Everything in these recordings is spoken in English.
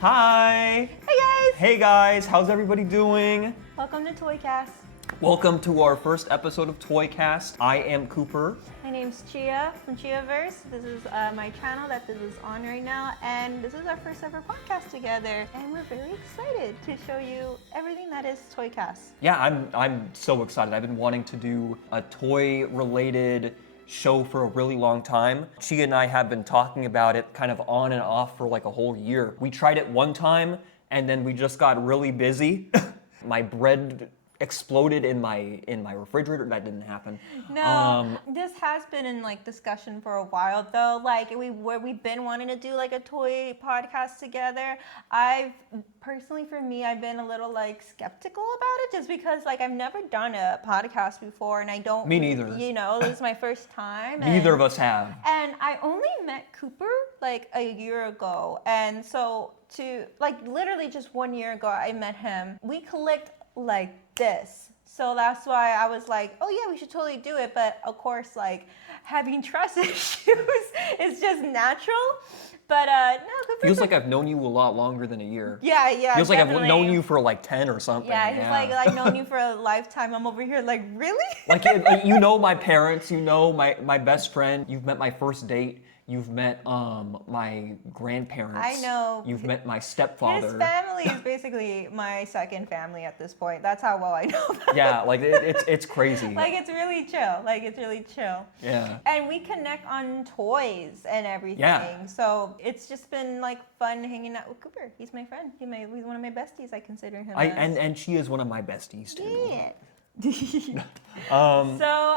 Hi! Hey guys! Hey guys, how's everybody doing? Welcome to TOYCAST. Welcome to our first episode of TOYCAST. I am Cooper. My name's Chia from Chiaverse. This is my channel that this is on right now, and this is our first ever podcast together, and we're very excited to show you everything that is TOYCAST. Yeah, I'm so excited. I've been wanting to do a toy-related show for a really long time. Chia and I have been talking about it kind of on and off for like a whole year. We tried it one time, and then we just got really busy. My bread exploded in my refrigerator. That didn't happen. No, this has been in like discussion for a while though. Like we've been wanting to do like a toy podcast together. I've personally, for me, I've been a little like skeptical about it just because like I've never done a podcast before and I don't. Me neither. You know, this is my first time. Neither of us have. And I only met Cooper like a year ago, and so to like literally just 1 year ago I met him. We collect like this, so that's why I was like, oh yeah, we should totally do it. But of course, like having trust issues is just natural. But no, Cooper's Feels like I've known you a lot longer than a year. yeah, Feels definitely. like I've known you for like 10 or something. Yeah, he's like I've known you for a lifetime. I'm over here like, really? like you know my parents, you know my best friend, you've met my first date, you've met my grandparents. I know. You've met my stepfather. His family is basically my second family at this point. That's how well I know them. Yeah, like it's crazy. Like it's really chill. Like it's really chill. Yeah. And we connect on toys and everything. Yeah. So it's just been like fun hanging out with Cooper. He's my friend. He's one of my besties. I consider him. And she is one of my besties too. Yeah. Um, So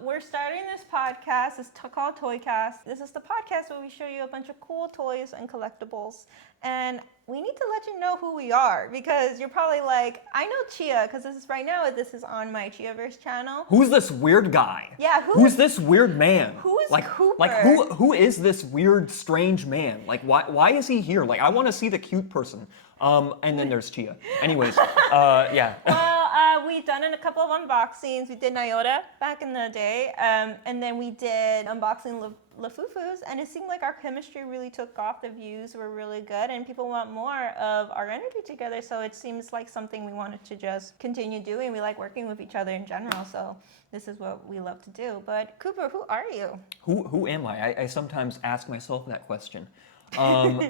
we're starting this podcast. It's called TOYCAST. This is the podcast where we show you a bunch of cool toys and collectibles. And we need to let you know who we are because you're probably like, I know Chia because this is on my Chiaverse channel. Who's this weird guy? Yeah, who's this weird man? Who is like Cooper? Like who is this weird strange man? Like why is he here? Like I want to see the cute person. And then there's Chia. Anyways, yeah. Well, we've done a couple of unboxings. We did Nyota back in the day, and then we did unboxing Lafufus, and it seemed like our chemistry really took off. The views were really good, and people want more of our energy together, so it seems like something we wanted to just continue doing. We like working with each other in general, so this is what we love to do. But Cooper, who are you? Who am I? I sometimes ask myself that question.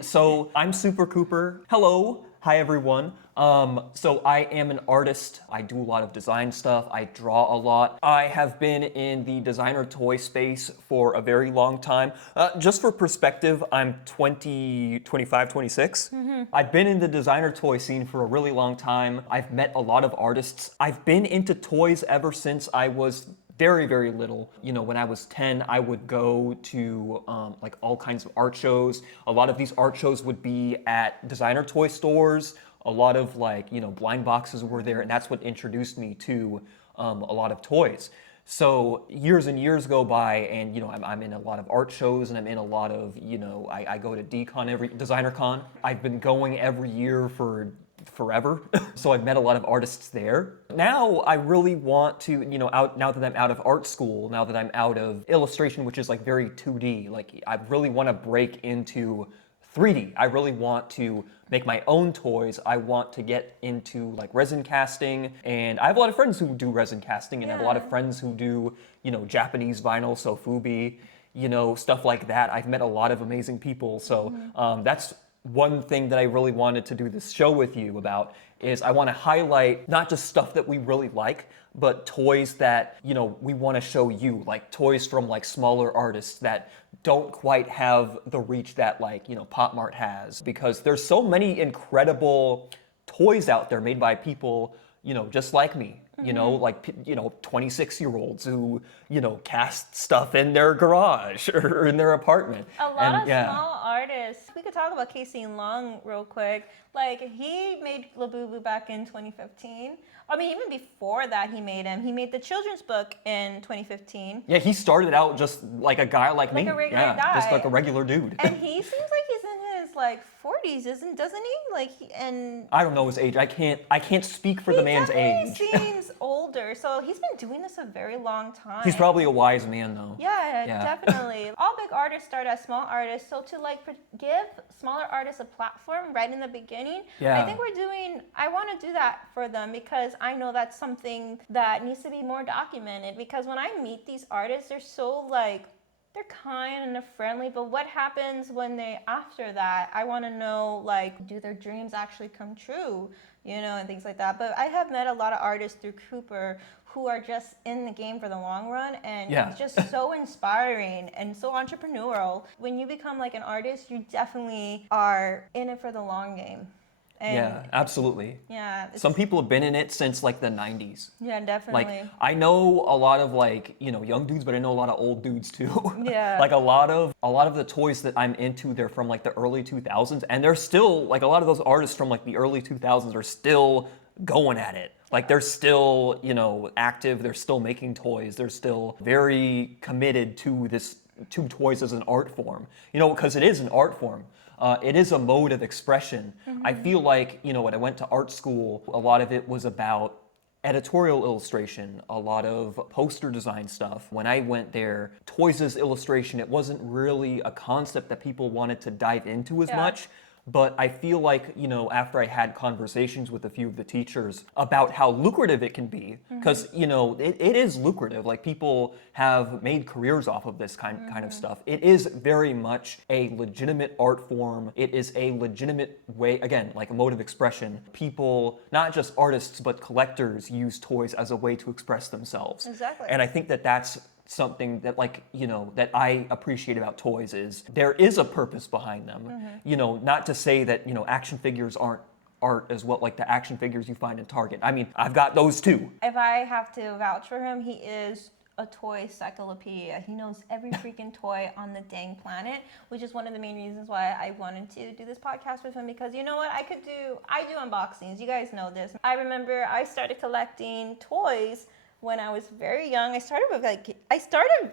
So I'm Super Cooper. Hello. Hi everyone. So I am an artist. I do a lot of design stuff. I draw a lot. I have been in the designer toy space for a very long time. Just for perspective, I'm 25, 26. Mm-hmm. I've been in the designer toy scene for a really long time. I've met a lot of artists. I've been into toys ever since I was very, very little. You know, when I was 10, I would go to like all kinds of art shows. A lot of these art shows would be at designer toy stores. A lot of like, you know, blind boxes were there, and that's what introduced me to a lot of toys. So years and years go by, and you know, I'm in a lot of art shows, and I'm in a lot of, you know, I go to Designer Con. I've been going every year for forever. So I've met a lot of artists there. Now I really want to, you know, now that I'm out of art school, now that I'm out of illustration, which is like very 2D, like I really want to break into 3D. I really want to make my own toys. I want to get into like resin casting, and I have a lot of friends who do resin casting, and I have a lot of friends who do, you know, Japanese vinyl, sofubi, you know, stuff like that. I've met a lot of amazing people. So that's one thing that I really wanted to do this show with you about is I want to highlight not just stuff that we really like, but toys that, you know, we want to show you, like toys from like smaller artists that don't quite have the reach that like, you know, Pop Mart has, because there's so many incredible toys out there made by people, you know, just like me. You know, like, you know, 26-year-olds who, you know, cast stuff in their garage or in their apartment. A lot of small artists. We could talk about Casey Long real quick. Like, he made Labubu back in 2015. I mean, even before that, he made the children's book in 2015. Yeah, he started out just like a guy like me. Like a regular guy. Just like a regular dude. And he seems like he's in his like 40s, doesn't he? Like, and I don't know his age. I can't speak for the man's age. He seems older, so he's been doing this a very long time. He's probably a wise man, though. Yeah, definitely. All big artists start as small artists, so to like give smaller artists a platform right in the beginning, I think I want to do that for them because I know that's something that needs to be more documented. Because when I meet these artists, they're so like, they're kind and they're friendly, but what happens when after that? I want to know, like, do their dreams actually come true, and things like that. But I have met a lot of artists through Cooper who are just in the game for the long run, and it's just so inspiring and so entrepreneurial. When you become like an artist, you definitely are in it for the long game. And yeah, absolutely. Yeah. Some people have been in it since like the 90s. Yeah, definitely. Like I know a lot of like, young dudes, but I know a lot of old dudes too. Yeah. Like a lot of the toys that I'm into, they're from like the early 2000s, and they're still like a lot of those artists from like the early 2000s are still going at it. Like they're still, active, they're still making toys, they're still very committed to toys as an art form. Because it is an art form. It is a mode of expression. I feel like, when I went to art school, a lot of it was about editorial illustration, a lot of poster design stuff. When I went there, toys as illustration, it wasn't really a concept that people wanted to dive into as much. But I feel like, after I had conversations with a few of the teachers about how lucrative it can be, because, it is lucrative. Like people have made careers off of this kind of stuff. It is very much a legitimate art form. It is a legitimate way, again, like a mode of expression. People, not just artists, but collectors use toys as a way to express themselves. Exactly. And I think that that's something that that I appreciate about toys is there is a purpose behind them. Not to say that, action figures aren't art as well, like the action figures you find in Target. I mean, I've got those too. If I have to vouch for him, he is a toy encyclopedia. He knows every freaking toy on the dang planet, which is one of the main reasons why I wanted to do this podcast with him, because you know what, I do unboxings. You guys know this. I remember I started collecting toys when I was very young.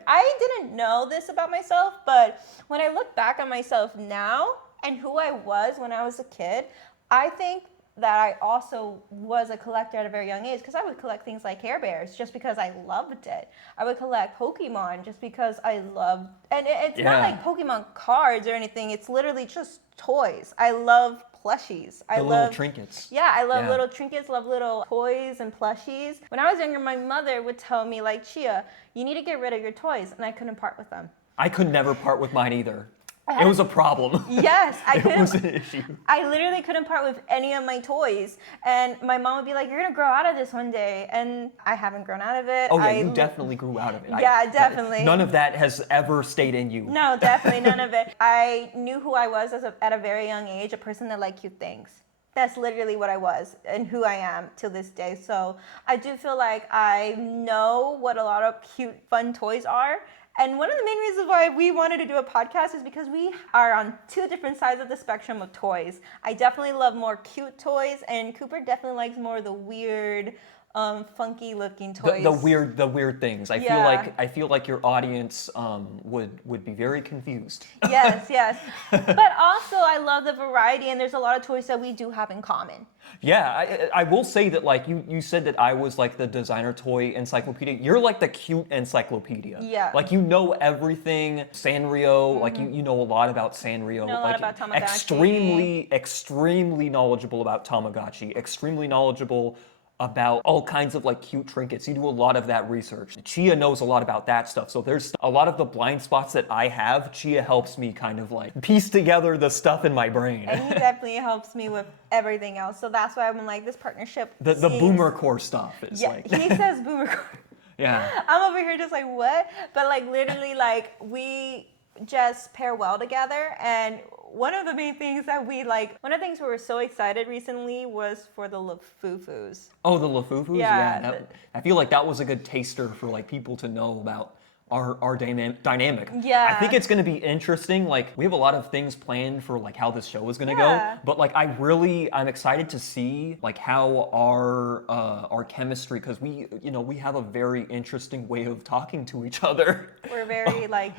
I didn't know this about myself, but when I look back on myself now and who I was when I was a kid, I think that I also was a collector at a very young age, because I would collect things like Care Bears just because I loved it. I would collect Pokemon just because I loved, and it's not like Pokemon cards or anything. It's literally just toys. I love plushies. I love little trinkets. Yeah, I love little trinkets, love little toys and plushies. When I was younger, my mother would tell me, like, Chia, you need to get rid of your toys, and I couldn't part with them. I could never part with mine either. It was a problem. Yes, it was an issue. I literally couldn't part with any of my toys. And my mom would be like, you're going to grow out of this one day. And I haven't grown out of it. Oh, yeah, you definitely grew out of it. Yeah, definitely. None of that has ever stayed in you. No, definitely none of it. I knew who I was at a very young age, a person that liked cute things. That's literally what I was and who I am to this day. So I do feel like I know what a lot of cute, fun toys are. And one of the main reasons why we wanted to do a podcast is because we are on two different sides of the spectrum of toys. I definitely love more cute toys, and Cooper definitely likes more of the weird, funky looking toys. The weird things. I feel like your audience would be very confused. Yes. But also I love the variety, and there's a lot of toys that we do have in common. Yeah, I will say that, like, you said that I was like the designer toy encyclopedia. You're like the cute encyclopedia. Yeah. Like, you know everything. Sanrio, like you know a lot about Sanrio. Know a lot about Tamagotchi. Extremely knowledgeable about Tamagotchi. Extremely knowledgeable about all kinds of like cute trinkets. You do a lot of that research. Chia knows a lot about that stuff. So there's a lot of the blind spots that I have. Chia helps me kind of like piece together the stuff in my brain. And he definitely helps me with everything else. So that's why I'm like, this partnership. The boomer core stuff is like. He says boomer core. Yeah. I'm over here just like, what? But like literally, like, we just pair well together. And one of the main things that we were so excited recently was for the Lafufus. Oh, the Lafufus? Yeah. I feel like that was a good taster for like people to know about our dynamic. Yeah. I think it's going to be interesting. Like, we have a lot of things planned for like how this show is going to Yeah. go, but like I'm excited to see like how our chemistry, because we have a very interesting way of talking to each other. We're very like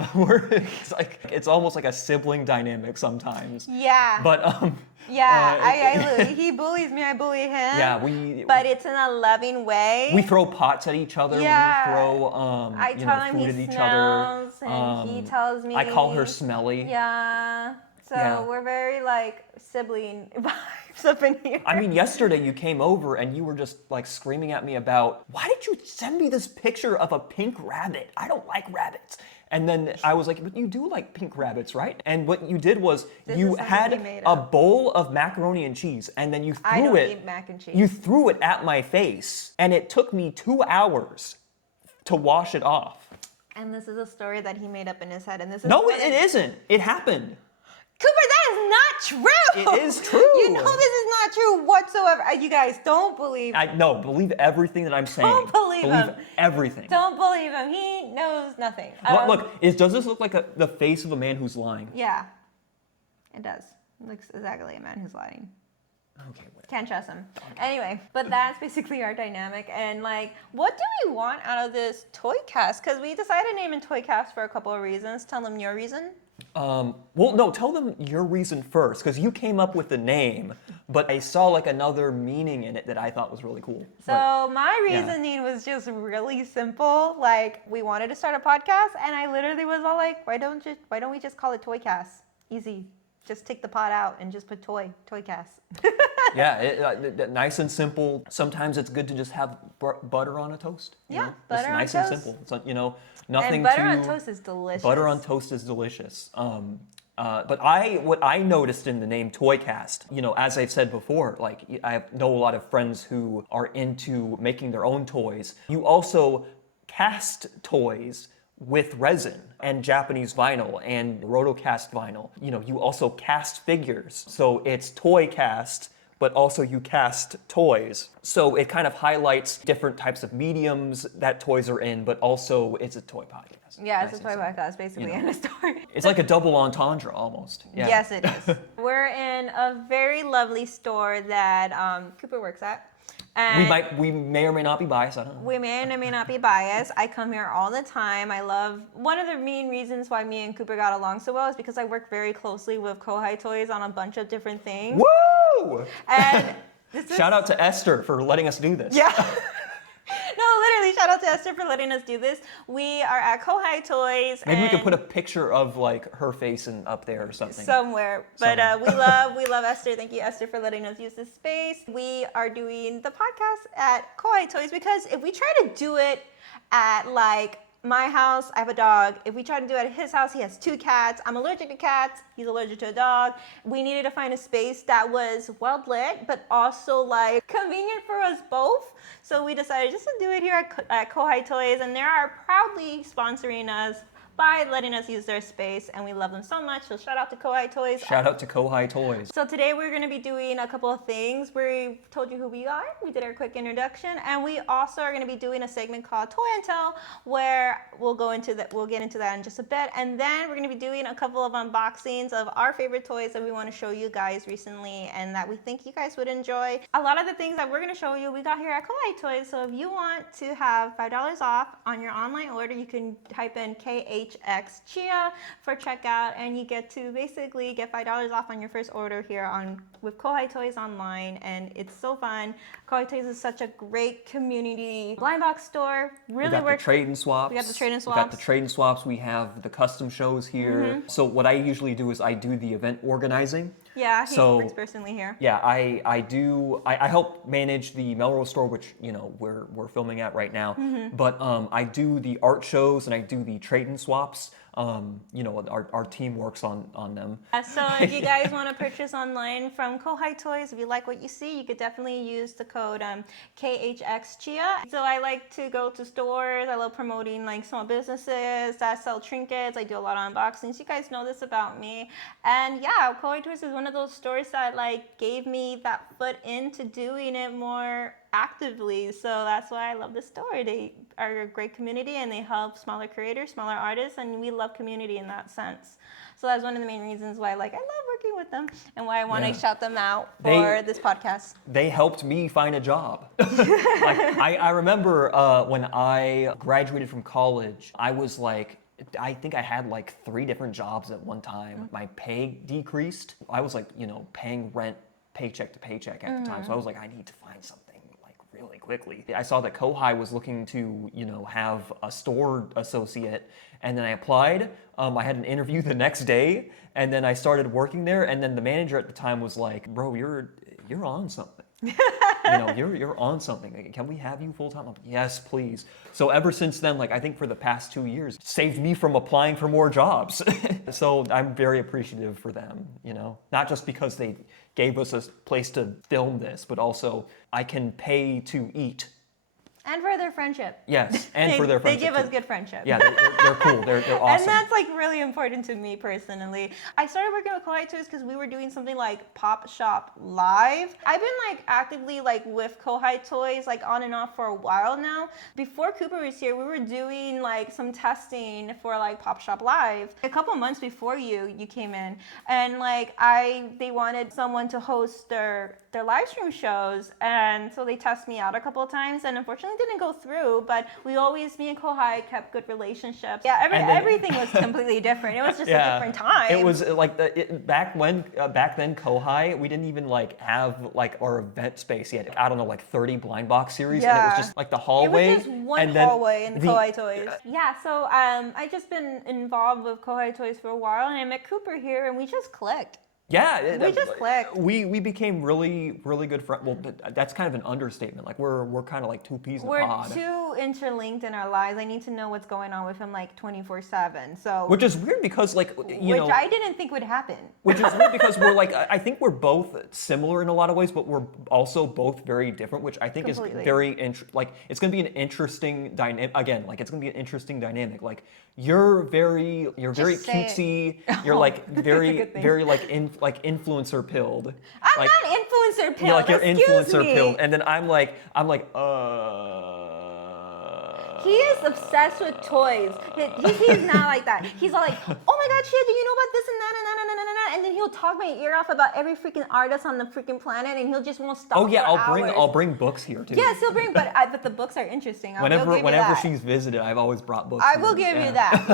It's almost like a sibling dynamic sometimes. yeah. But Yeah, he bullies me, I bully him. yeah, but it's in a loving way. we throw pots at each other. Yeah. We throw I tell him food he at each smells, other. and he tells me. I call her smelly. Yeah. So Yeah. we're very like sibling vibes up in here. I mean, yesterday you came over and you were just like screaming at me about, why did you send me this picture of a pink rabbit? I don't like rabbits. And then I was like, but you do like pink rabbits, right? And what you did was This you is something had he made a up. bowl of macaroni and cheese, and then you I threw don't it. eat mac and cheese. You threw it at my face, and it took me 2 hours to wash it off. And this is a story that he made up in his head. And this is No, what it isn't. It happened. Cooper, that is not true. It is true. You know this is not true whatsoever. You guys don't believe. No, believe everything that I'm saying. Don't believe him. Everything. Don't believe him. He knows nothing. Look, does this look like the face of a man who's lying? Yeah, it does. It looks exactly like a man who's lying. Okay, wait. Can't trust him. Anyway, but that's basically our dynamic. And like, what do we want out of this TOYCAST? Because we decided to name it TOYCAST for a couple of reasons. Tell them your reason. Well, no, tell them your reason first, because you came up with the name, but I saw like another meaning in it that I thought was really cool. So my yeah. reasoning was just really simple. Like, we wanted to start a podcast, and I literally was all like, why don't we just call it TOYCAST? Easy. Just take the pot out and just put TOYCAST. Yeah, nice and simple. Sometimes it's good to just have butter on a toast. Yeah, know? butter Just on nice toast. and simple. It's nothing And butter too. on toast is delicious. Butter on toast is delicious. But what I noticed in the name TOYCAST, as I've said before, like I know a lot of friends who are into making their own toys. You also cast toys with resin and Japanese vinyl and rotocast vinyl. You also cast figures. So it's TOYCAST, but also you cast toys. So it kind of highlights different types of mediums that toys are in, but also it's a toy podcast. Yeah, Nice it's a and toy simple. podcast, basically, in a story. It's like a double entendre almost. Yeah. Yes, it is. We're in a very lovely store that Cooper works at. And We may or may not be biased. I don't know. we may or may not be biased. I come here all the time. I love, one of the main reasons why me and Cooper got along so well is because I work very closely with KOUHIGH TOYS on a bunch of different things. Woo! And this is, Shout out to Esther for letting us do this. yeah. No, literally, shout out to Esther for letting us do this. We are at KOUHIGH TOYS. Maybe we could and put a picture of like her face up there or something. somewhere. But Somewhere. we love Esther. Thank you, Esther, for letting us use this space. We are doing the podcast at KOUHIGH TOYS because if we try to do it at like my house, I have a dog. If we try to do it at his house, he has 2 cats. I'm allergic to cats. He's allergic to a dog. We needed to find a space that was well lit, but also like convenient for us both. So we decided just to do it here at KOUHIGH TOYS, and they are proudly sponsoring us by letting us use their space, and we love them so much. So shout out to KOUHIGH TOYS. Shout out to KOUHIGH TOYS. So today we're going to be doing a couple of things. We told you who we are. We did our quick introduction, and we also are going to be doing a segment called Toy and Tell, where we'll get into that in just a bit. And then we're going to be doing a couple of unboxings of our favorite toys that we want to show you guys recently and that we think you guys would enjoy. A lot of the things that we're going to show you, we got here at KOUHIGH TOYS. So if you want to have $5 off on your online order, you can type in KHX Chia for checkout, and you get to basically get $5 off on your first order here with KOUHIGH TOYS online, and it's so fun. KOUHIGH TOYS is such a great community blind box store. Really We got the trade and swaps. We got the trade and We got the swaps. trade and swaps. We have the custom shows here. So what I usually do is I do the event organizing. Yeah, he So- works personally here. Yeah, I help manage the Melrose store, which we're filming at right now. But I do the art shows and I do the trade and swaps. Our team works on them. So if you guys want to purchase online from KOUHIGH TOYS, if you like what you see, you could definitely use the code KHXCHIA. So I like to go to stores. I love promoting like small businesses that sell trinkets. I do a lot of unboxings. You guys know this about me. And yeah, KOUHIGH TOYS is one of those stores that like gave me that foot into doing it more actively. So that's why I love this store. They are a great community and they help smaller creators, smaller artists, and we love community in that sense. So that's one of the main reasons why I love working with them and why I want to shout them out for this podcast. They helped me find a job. I remember when I graduated from college, I was like, I think I had like 3 different jobs at one time. My pay decreased. I was like, paying rent paycheck to paycheck at the time. So I was like, I need to find something like really quickly. I saw that KOUHIGH was looking to, have a store associate, and then I applied. I had an interview the next day, and then I started working there. And then the manager at the time was like, "Bro, you're on something. You're on something. Can we have you full time?" I'm like, "Yes, please." So ever since then, I think for the past 2 years, saved me from applying for more jobs. So I'm very appreciative for them. Not just because they gave us a place to film this, but also I can pay to eat. And for their friendship. Yes, and for their friendship. They give us good friendship. Yeah, they're cool. They're awesome. And that's really important to me personally. I started working with KOUHIGH Toys because we were doing something like Pop Shop Live. I've been actively with KOUHIGH Toys on and off for a while now. Before Cooper was here, we were doing some testing for Pop Shop Live. A couple months before you came in, and they wanted someone to host their live stream shows, and so they tested me out a couple of times, and unfortunately didn't go through, but me and KOUHIGH kept good relationships. Yeah, everything was completely different. It was just a different time. It was back then KOUHIGh, we didn't even have our event space yet. I don't know, 30 blind box series, and it was just the hallway. It was just one hallway in KOUHIGh Toys. Yeah, so I just been involved with KOUHIGh Toys for a while, and I met Cooper here, and we just clicked. Yeah, we just clicked. We became really, really good friends. Well, that's kind of an understatement. We're kind of like 2 peas in a pod. We're too interlinked in our lives. I need to know what's going on with him 24/7. So which is weird because which I didn't think would happen. Which is weird because we're I think we're both similar in a lot of ways, but we're also both very different, which I think is very it's going to be an interesting dynamic. Again, it's going to be an interesting dynamic. You're very cutesy. You're very influencer pilled. I'm not influencer pilled. You're influencer pilled, and then I'm like. He is obsessed with toys. He's not like that. He's all like, "Oh my God, Chia, do you know about this and that and that and that?" And then he'll talk my ear off about every freaking artist on the freaking planet, and he'll just won't stop. Oh yeah, I'll bring books here too. Yes, he'll bring, but the books are interesting. Whenever she's visited, I've always brought books. I will give you that.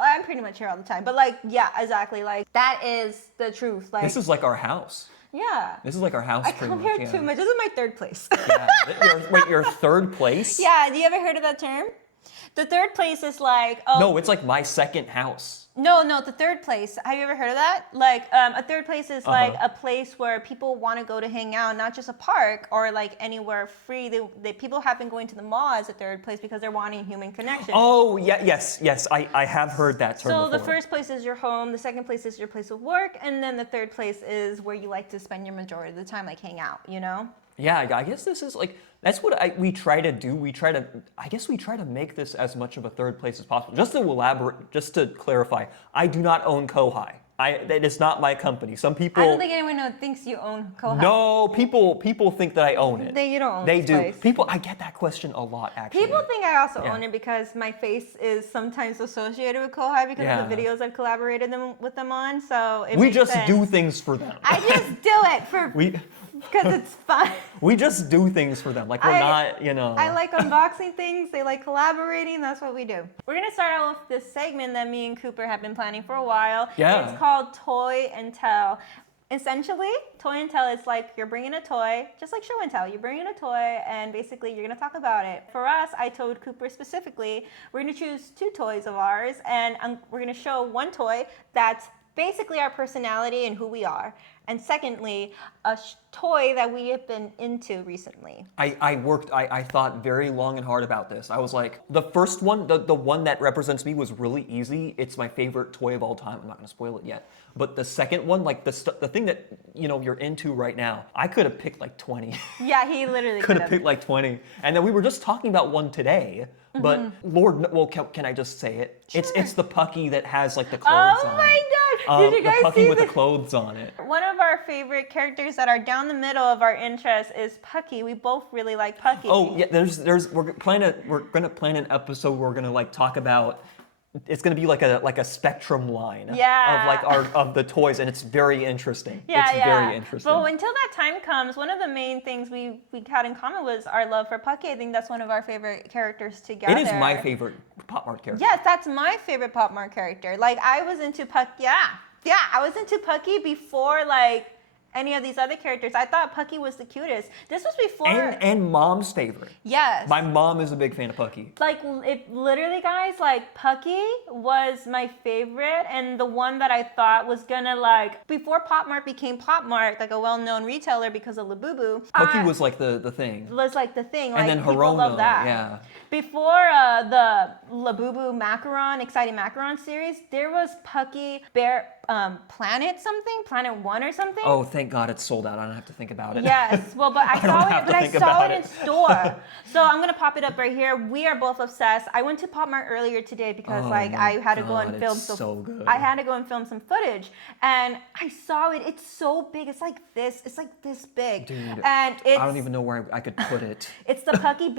I'm pretty much here all the time, but yeah, exactly. That is the truth. This is our house. Yeah. This is our house. I come here too much. This is my third place. Yeah. Your third place? Yeah. Do you ever heard of that term? The third place is No, it's my second house. No, the third place. Have you ever heard of that? A third place is a place where people want to go to hang out, not just a park or anywhere free. They people have been going to the mall as a third place because they're wanting human connection. Oh, yeah, yes. I have heard that term before. The first place is your home, the second place is your place of work, and then the third place is where you like to spend your majority of the time, hang out, Yeah, I guess this is that's what we try to do. We try to make this as much of a third place as possible. Just to clarify, I do not own KOUHIGh. It is not my company. Some people. I don't think anyone thinks you own KOUHIGh. No, people think that I own it. You don't own it. They do. Place. People, I get that question a lot, actually. People think I also own it because my face is sometimes associated with KOUHIGh because of the videos I've collaborated with them on. So we just do things for them. I just do it for. Because it's fun. We just do things for them. We're not, I like unboxing things. They like collaborating. That's what we do. We're going to start out with this segment that me and Cooper have been planning for a while. Yeah. It's called Toy and Tell. Essentially, Toy and Tell is you're bringing a toy, just like Show and Tell. You're bringing a toy, and basically you're going to talk about it. For us, I told Cooper specifically, we're going to choose 2 toys of ours, and we're going to show one toy that's basically our personality and who we are. And secondly, a toy that we have been into recently. I thought very long and hard about this. I was like, the first one, the one that represents me was really easy. It's my favorite toy of all time. I'm not gonna spoil it yet. But the second one, the thing that, you're into right now, I could have picked 20. Yeah, he literally could have picked 20. And then we were just talking about one today. But Lord, well, can I just say it? Sure. It's the Pucky that has the clothes on. Oh my God! Did you guys the Pucky see with the clothes on it. One of our favorite characters that are down the middle of our interest is Pucky. We both really like Pucky. Oh yeah, we're gonna plan an episode where we're gonna like talk about. It's gonna be like a spectrum line of the toys, and it's very interesting. Yeah, it's very interesting. But until that time comes, one of the main things we had in common was our love for Pucky. I think that's one of our favorite characters together. It is my favorite Pop Mart character. Yes, that's my favorite Pop Mart character. Like I was into Pucky. Yeah, I was into Pucky before like any of these other characters. I thought Pucky was the cutest. This was before. And Mom's favorite. Yes. My mom is a big fan of Pucky. Like, literally, guys, like, Pucky was my favorite and the one that I thought was gonna, like, before Pop Mart became Pop Mart, like a well-known retailer because of Labubu. Pucky was like the thing. Was like the thing. Like, and then people Hirona, love that. yeah. Before the Labubu Macaron, Exciting Macaron series, there was Pucky Bear Planet something, Planet 1 or something. Oh, thank God it's sold out. I don't have to think about it. Yes, well, but I saw it in store. So I'm gonna pop it up right here. We are both obsessed. I went to Pop Mart earlier today because I had to go and film I had to go and film some footage, and I saw it. It's so big. It's like this. It's like this big. Dude, and it's, I don't even know where I could put it. It's the Pucky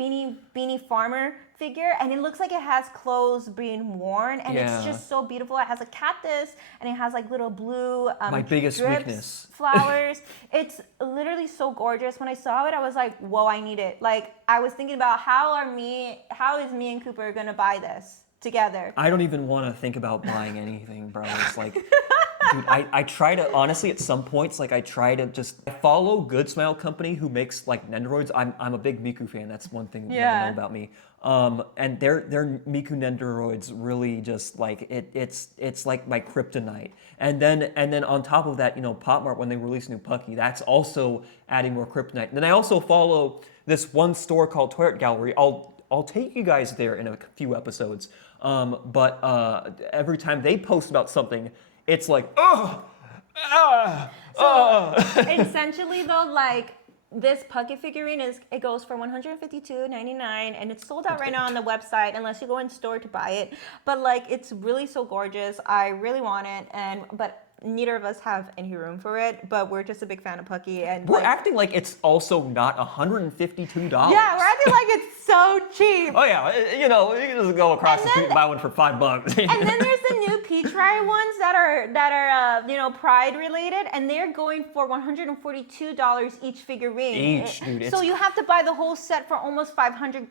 Beanie Farmer figure, and it looks like it has clothes being worn, and it's just so beautiful. It has a cactus, and it has like little blue my biggest drips, weakness. flowers. It's literally so gorgeous. When I saw it, I was like, whoa, I need it. Like, I was thinking about how is me and Cooper gonna buy this together? I don't even want to think about buying anything, bro. It's like, dude, I try to, honestly, at some points, like, I try to just follow Good Smile Company, who makes, like, Nendoroids. I'm a big Miku fan. That's one thing you never know about me. And their Miku Nendoroids really just, like, it's like my kryptonite. And then on top of that, you know, Pop Mart, when they release new Pucky, that's also adding more kryptonite. And then I also follow this one store called Toy Art Gallery. I'll take you guys there in a few episodes. But every time they post about something, it's like, Essentially, though, like, this Pucky figurine it goes for $152.99, and it's sold out right now on the website unless you go in store to buy it. But like, it's really so gorgeous. I really want it, but neither of us have any room for it. But we're just a big fan of Pucky, and we're acting like it's also not $152. Yeah, we're acting like it's so cheap. Oh yeah, you know, you can just go across the street and buy one for $5. And then there's the new Peach Ride ones that are you know, Pride related, and they're going for $142 each figurine. Dude. So you have to buy the whole set for almost $500.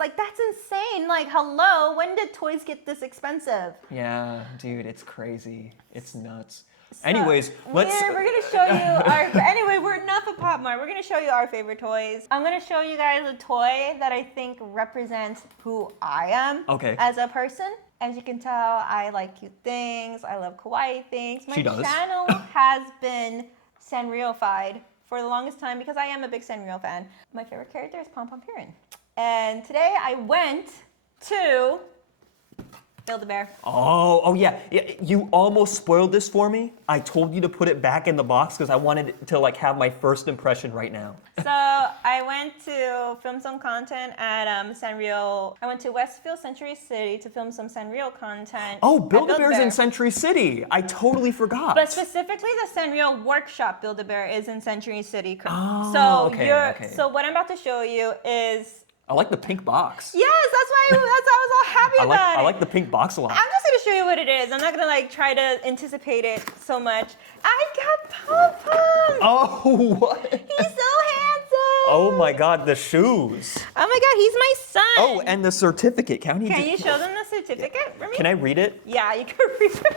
Like, that's insane. Like, hello, when did toys get this expensive? Yeah, dude, it's crazy. It's nuts. So anyways, we're gonna show you anyway, we're enough of Pop Mart. We're gonna show you our favorite toys. I'm gonna show you guys a toy that I think represents who I am as a person. As you can tell, I like cute things. I love kawaii things. My channel has been Sanrio-fied for the longest time because I am a big Sanrio fan. My favorite character is Pom Pom Purin. And today I went to Build-A-Bear. Oh yeah. You almost spoiled this for me. I told you to put it back in the box because I wanted to like have my first impression right now. So I went to film some content at Sanrio. I went to Westfield Century City to film some Sanrio content. Oh, Build-A-Bear's in Century City. I totally forgot. But specifically, the Sanrio workshop Build-A-Bear is in Century City. Oh, So what I'm about to show you is. I like the pink box. Yes, that's why I was all happy about it. I like the pink box a lot. I'm just gonna show you what it is. I'm not gonna like try to anticipate it so much. I got Pom Pom. Oh, what? He's so handsome. Oh my God, the shoes. Oh my God, he's my son. Oh, and the certificate. Can you show them the certificate for me? Can I read it? Yeah, you can read it.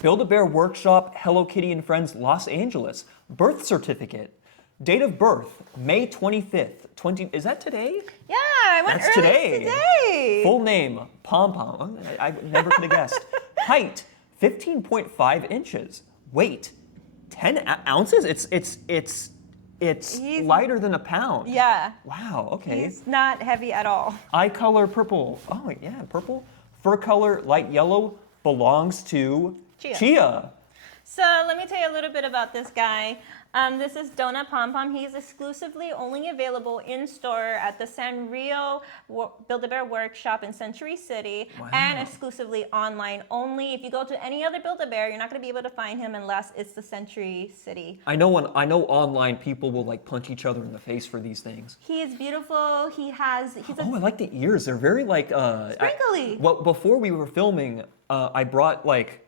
Build-A-Bear Workshop, Hello Kitty and Friends, Los Angeles. Birth certificate. Date of birth, May 25th. Is that today? Yeah, I went That's early today. Full name, Pom Pom. I never could have guessed. Height, 15.5 inches. Weight, 10 ounces? It's lighter than a pound. Yeah. Wow, okay. He's not heavy at all. Eye color, purple. Oh, yeah, purple. Fur color, light yellow, belongs to Chia. So let me tell you a little bit about this guy. This is Donut Pom Pom. He's exclusively only available in store at the Sanrio Build-A-Bear Workshop in Century City, and exclusively online only. If you go to any other Build-A-Bear, you're not going to be able to find him unless it's the Century City. I know online people will like punch each other in the face for these things. He is beautiful. I like the ears. They're very like sprinkly. Well, before we were filming, I brought like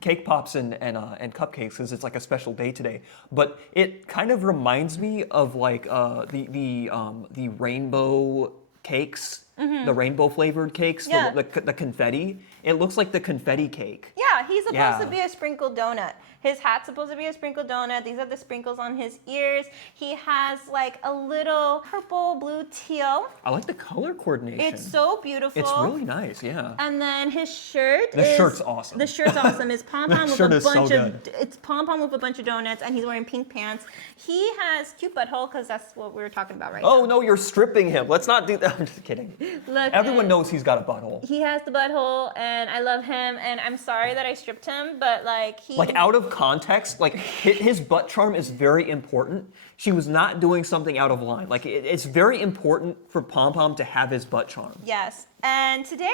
cake pops and cupcakes because it's like a special day today. But it kind of reminds me of like the rainbow cakes, the rainbow flavored cakes, the confetti. It looks like the confetti cake. Yeah, he's supposed to be a sprinkled donut. His hat's supposed to be a sprinkled donut. These are the sprinkles on his ears. He has like a little purple, blue, teal. I like the color coordination. It's so beautiful. It's really nice, yeah. And then his shirt shirt's awesome. The shirt's awesome. It's pom-pom with shirt a is bunch so of it's pom-pom with a bunch of donuts, and he's wearing pink pants. He has cute butthole because that's what we were talking about right now. Oh no, you're stripping him. Let's not do that. I'm just kidding. Look, everyone knows he's got a butthole. He has the butthole, and I love him, and I'm sorry that I stripped him, but like out of context, like his butt charm is very important. She was not doing something out of line. Like it's very important for Pom Pom to have his butt charm. Yes. And today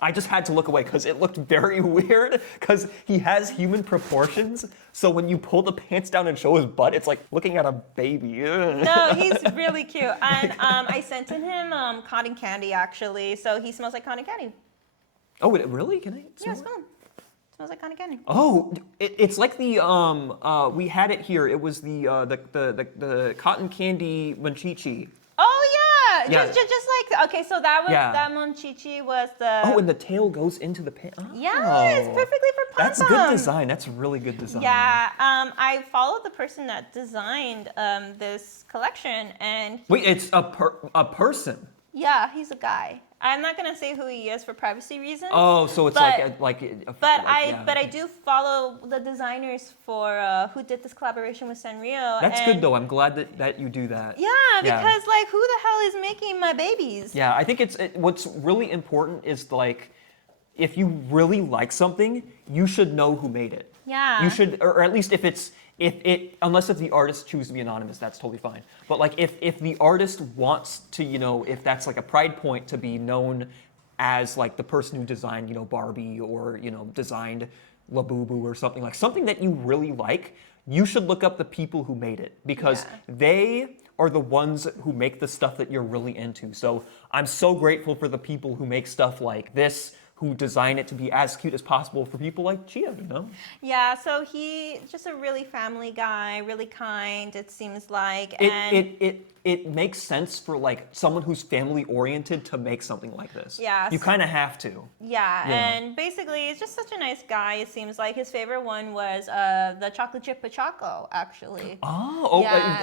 I just had to look away because it looked very weird because he has human proportions. So when you pull the pants down and show his butt, it's like looking at a baby. No, he's really cute. And I sent him cotton candy actually. So he smells like cotton candy. Oh, really? Can I smell it? Smells like cotton candy. Oh, it's like the we had it here. It was the cotton candy Monchichi. Oh yeah, just like okay. So that was that Monchichi was the. Oh, and the tail goes into the pan. Oh. Yeah, it's perfectly for Pom Pom. That's good design. That's really good design. Yeah, I followed the person that designed this collection, and wait, it's a person. Yeah, he's a guy. I'm not gonna say who he is for privacy reasons. Oh, so it's but I do follow the designers for who did this collaboration with Sanrio. That's good though. I'm glad that you do that. Yeah, because like who the hell is making my babies? Yeah, I think what's really important is like if you really like something, you should know who made it. Yeah. You should, or at least unless if the artist chooses to be anonymous, that's totally fine. But like if the artist wants to, if that's like a pride point to be known as like the person who designed, Barbie or, designed Labubu or something that you really like, you should look up the people who made it because they are the ones who make the stuff that you're really into. So I'm so grateful for the people who make stuff like this, who design it to be as cute as possible for people like Chia, Yeah, so he's just a really family guy, really kind, it seems like. It makes sense for like someone who's family oriented to make something like this. Yeah. You kind of have to. Yeah, and basically he's just such a nice guy, it seems like. His favorite one was the chocolate chip pachaco, actually.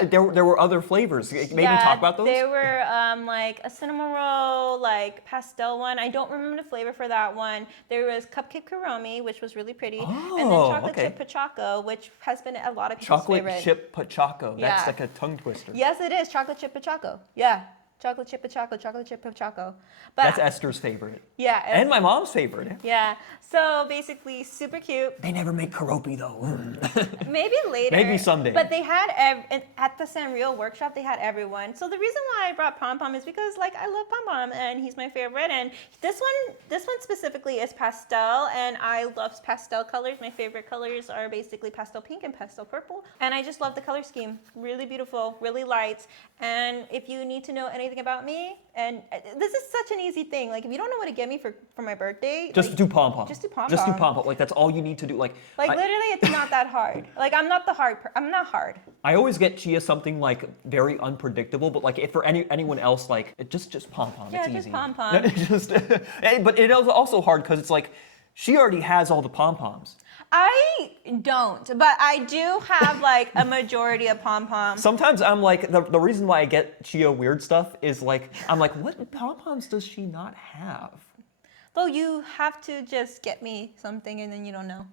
There were other flavors. Maybe talk about those? There were like a cinnamon roll, like pastel one. I don't remember the flavor for that one. There was cupcake kuromi, which was really pretty. And then chocolate chip pachaco, which has been a lot of people's favorite. Chocolate chip pachaco. That's like a tongue twister. Yes, it is. Chocolate chip pachaco. Yeah. Chocolate chip pachaco, chocolate chip pachaco. But that's Esther's favorite. Yeah. And my mom's favorite. Yeah. So basically, super cute. They never make karopi though. Maybe later. Maybe someday. But they had at the Sanrio workshop, they had everyone. So the reason why I brought Pom Pom is because like I love Pom Pom and he's my favorite. And this one specifically is pastel, and I love pastel colors. My favorite colors are basically pastel pink and pastel purple. And I just love the color scheme. Really beautiful, really light. And if you need to know anything about me, and this is such an easy thing. Like if you don't know what to get me for my birthday, just do Pom Pom. Just do Pom Pom. Just do Pom Pom. Like that's all you need to do. Like literally, it's not that hard. Like I'm not hard. I always get Chia something like very unpredictable, but like if for anyone else, like just Pom Pom. Yeah, it's just easy. Pom Pom. But it is also hard because it's like she already has all the pom poms. I don't, but I do have like a majority of pom poms. Sometimes I'm like, the reason why I get Chia weird stuff is like, I'm like, what pom poms does she not have? Though you have to just get me something and then you don't know,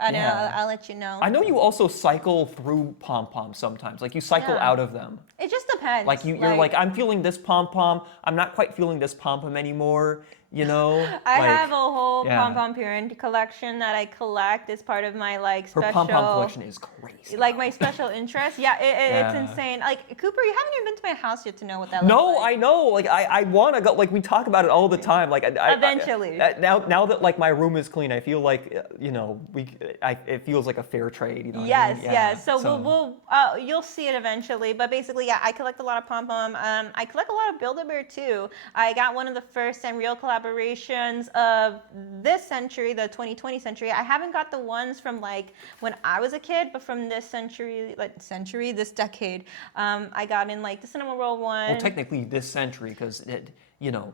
I'll let you know. I know you also cycle through pom poms sometimes, like you cycle out of them. It just depends. Like you're like, I'm feeling this pom pom, I'm not quite feeling this pom pom anymore. you know? I Like, have a whole yeah. pom-pom parent collection that I collect as part of my like Her special. pom-pom collection is crazy. Like my special interest. Yeah, it's Yeah. insane. Like Cooper, you haven't even been to my house yet to know what that looks No, like. I know. Like I want to go. Like we talk about it all the time. Like Eventually. now that like my room is clean, I feel like you know it feels like a fair trade. You know what I Yes, mean? Yeah, yes. So you'll see it eventually. But basically, yeah, I collect a lot of pom-pom. I collect a lot of Build-A-Bear too. I got one of the first Sanrio collaborations of this century, the 2020 century. I haven't got the ones from like when I was a kid, but from this this decade. I got in like the Cinema Roll one. Well, technically this century, because you know.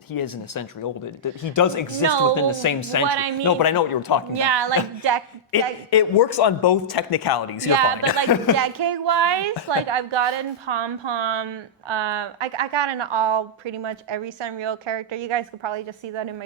He isn't a century old. He does exist within the same century. What I mean, no, but I know what you were talking about. Yeah, like It works on both technicalities. You're fine. but like decade-wise, like I've gotten pom-pom. I got in pretty much every Sanrio character. You guys could probably just see that in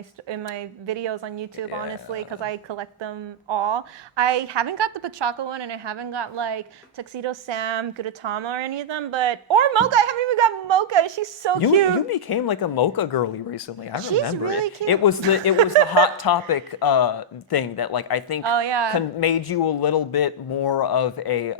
my videos on YouTube, honestly, because I collect them all. I haven't got the Pachaka one, and I haven't got like Tuxedo Sam, Gudetama, or any of them. Or Mocha. I haven't even got Mocha. She's so cute. You became like a mocha girly recently. I remember She's really it. cute. It was the hot topic thing that like I think made you a little bit more of a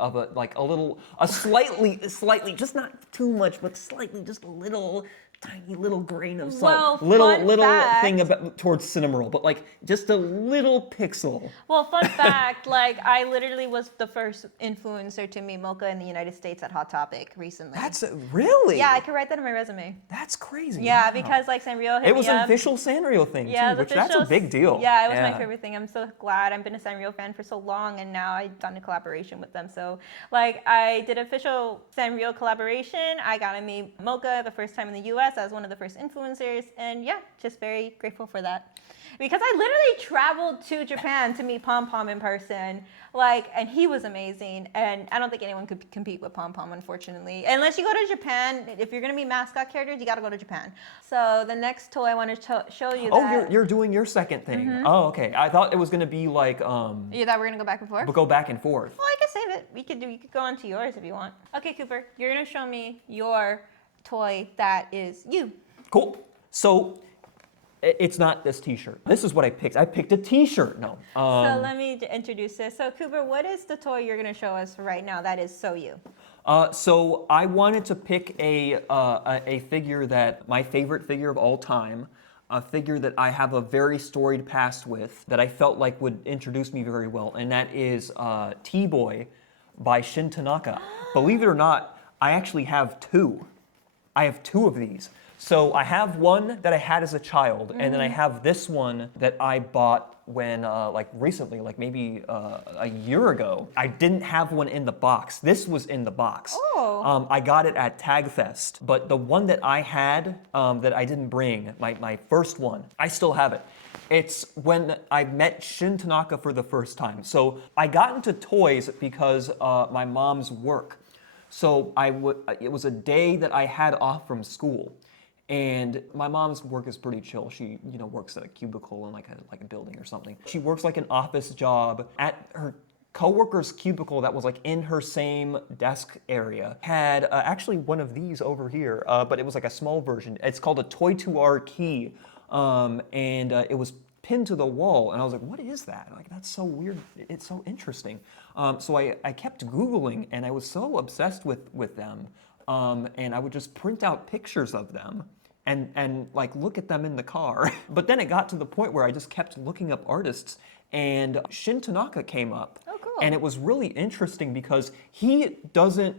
slightly just not too much, but slightly just a little tiny little grain of salt, little fact, thing about towards Cinnamoroll, but like just a little pixel. Well, fun fact, like I literally was the first influencer to meet Mocha in the United States at Hot Topic recently. That's really? Yeah, I could write that in my resume. That's crazy. Yeah, wow. because like Sanrio hit me It was an up. official Sanrio thing Yeah, too, which that's a big deal. Yeah, it was my favorite thing. I'm so glad. I've been a Sanrio fan for so long, and now I've done a collaboration with them. So like I did official Sanrio collaboration. I got to meet Mocha the first time in the U.S. I was one of the first influencers, and yeah, just very grateful for that. Because I literally traveled to Japan to meet Pom Pom in person, and he was amazing. And I don't think anyone could compete with Pom Pom, unfortunately. Unless you go to Japan, if you're gonna be mascot characters, you gotta go to Japan. So the next toy I want to show you. Oh, you're doing your second thing. Mm-hmm. Oh, okay. I thought it was gonna be like. You thought we're gonna go back and forth? We'll go back and forth. Well, I can save it. You could go on to yours if you want. Okay, Cooper, you're gonna show me your toy that is you. Cool. So. It's not this t-shirt. This is what I picked. I picked a t-shirt. No. So let me introduce this. So Cooper, what is the toy you're going to show us right now that is so you? So I wanted to pick a figure that, my favorite figure of all time, a figure that I have a very storied past with, that I felt like would introduce me very well, and that is T-Boy by Shin Tanaka. Believe it or not, I actually have two. I have two of these. So I have one that I had as a child, and then I have this one that I bought when, recently, maybe a year ago. I didn't have one in the box. This was in the box. Oh. I got it at TagFest, but the one that I had that I didn't bring, my first one, I still have it. It's when I met Shin Tanaka for the first time. So I got into toys because my mom's work. So it was a day that I had off from school. And my mom's work is pretty chill. She, works at a cubicle in like a building or something. She works like an office job at her coworker's cubicle that was like in her same desk area. Had actually one of these over here, but it was like a small version. It's called a Toy to R key, and it was pinned to the wall. And I was like, what is that? Like, that's so weird. It's so interesting. So I kept Googling, and I was so obsessed with them. And I would just print out pictures of them and look at them in the car. But then it got to the point where I just kept looking up artists, and Shin Tanaka came up. Oh, cool. And it was really interesting because he doesn't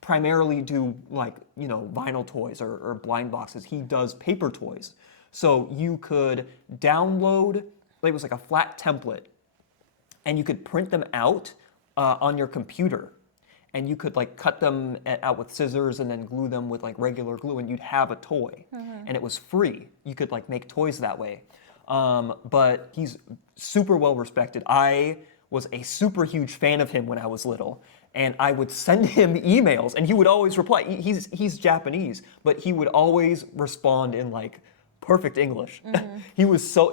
primarily do vinyl toys or blind boxes. He does paper toys. So you could download, it was like a flat template, and you could print them out on your computer. And you could cut them out with scissors and then glue them with regular glue, and you'd have a toy. Mm-hmm. And it was free. You could make toys that way. But he's super well respected. I was a super huge fan of him when I was little, and I would send him emails, and he would always reply. He's Japanese, but he would always respond in perfect English. He was so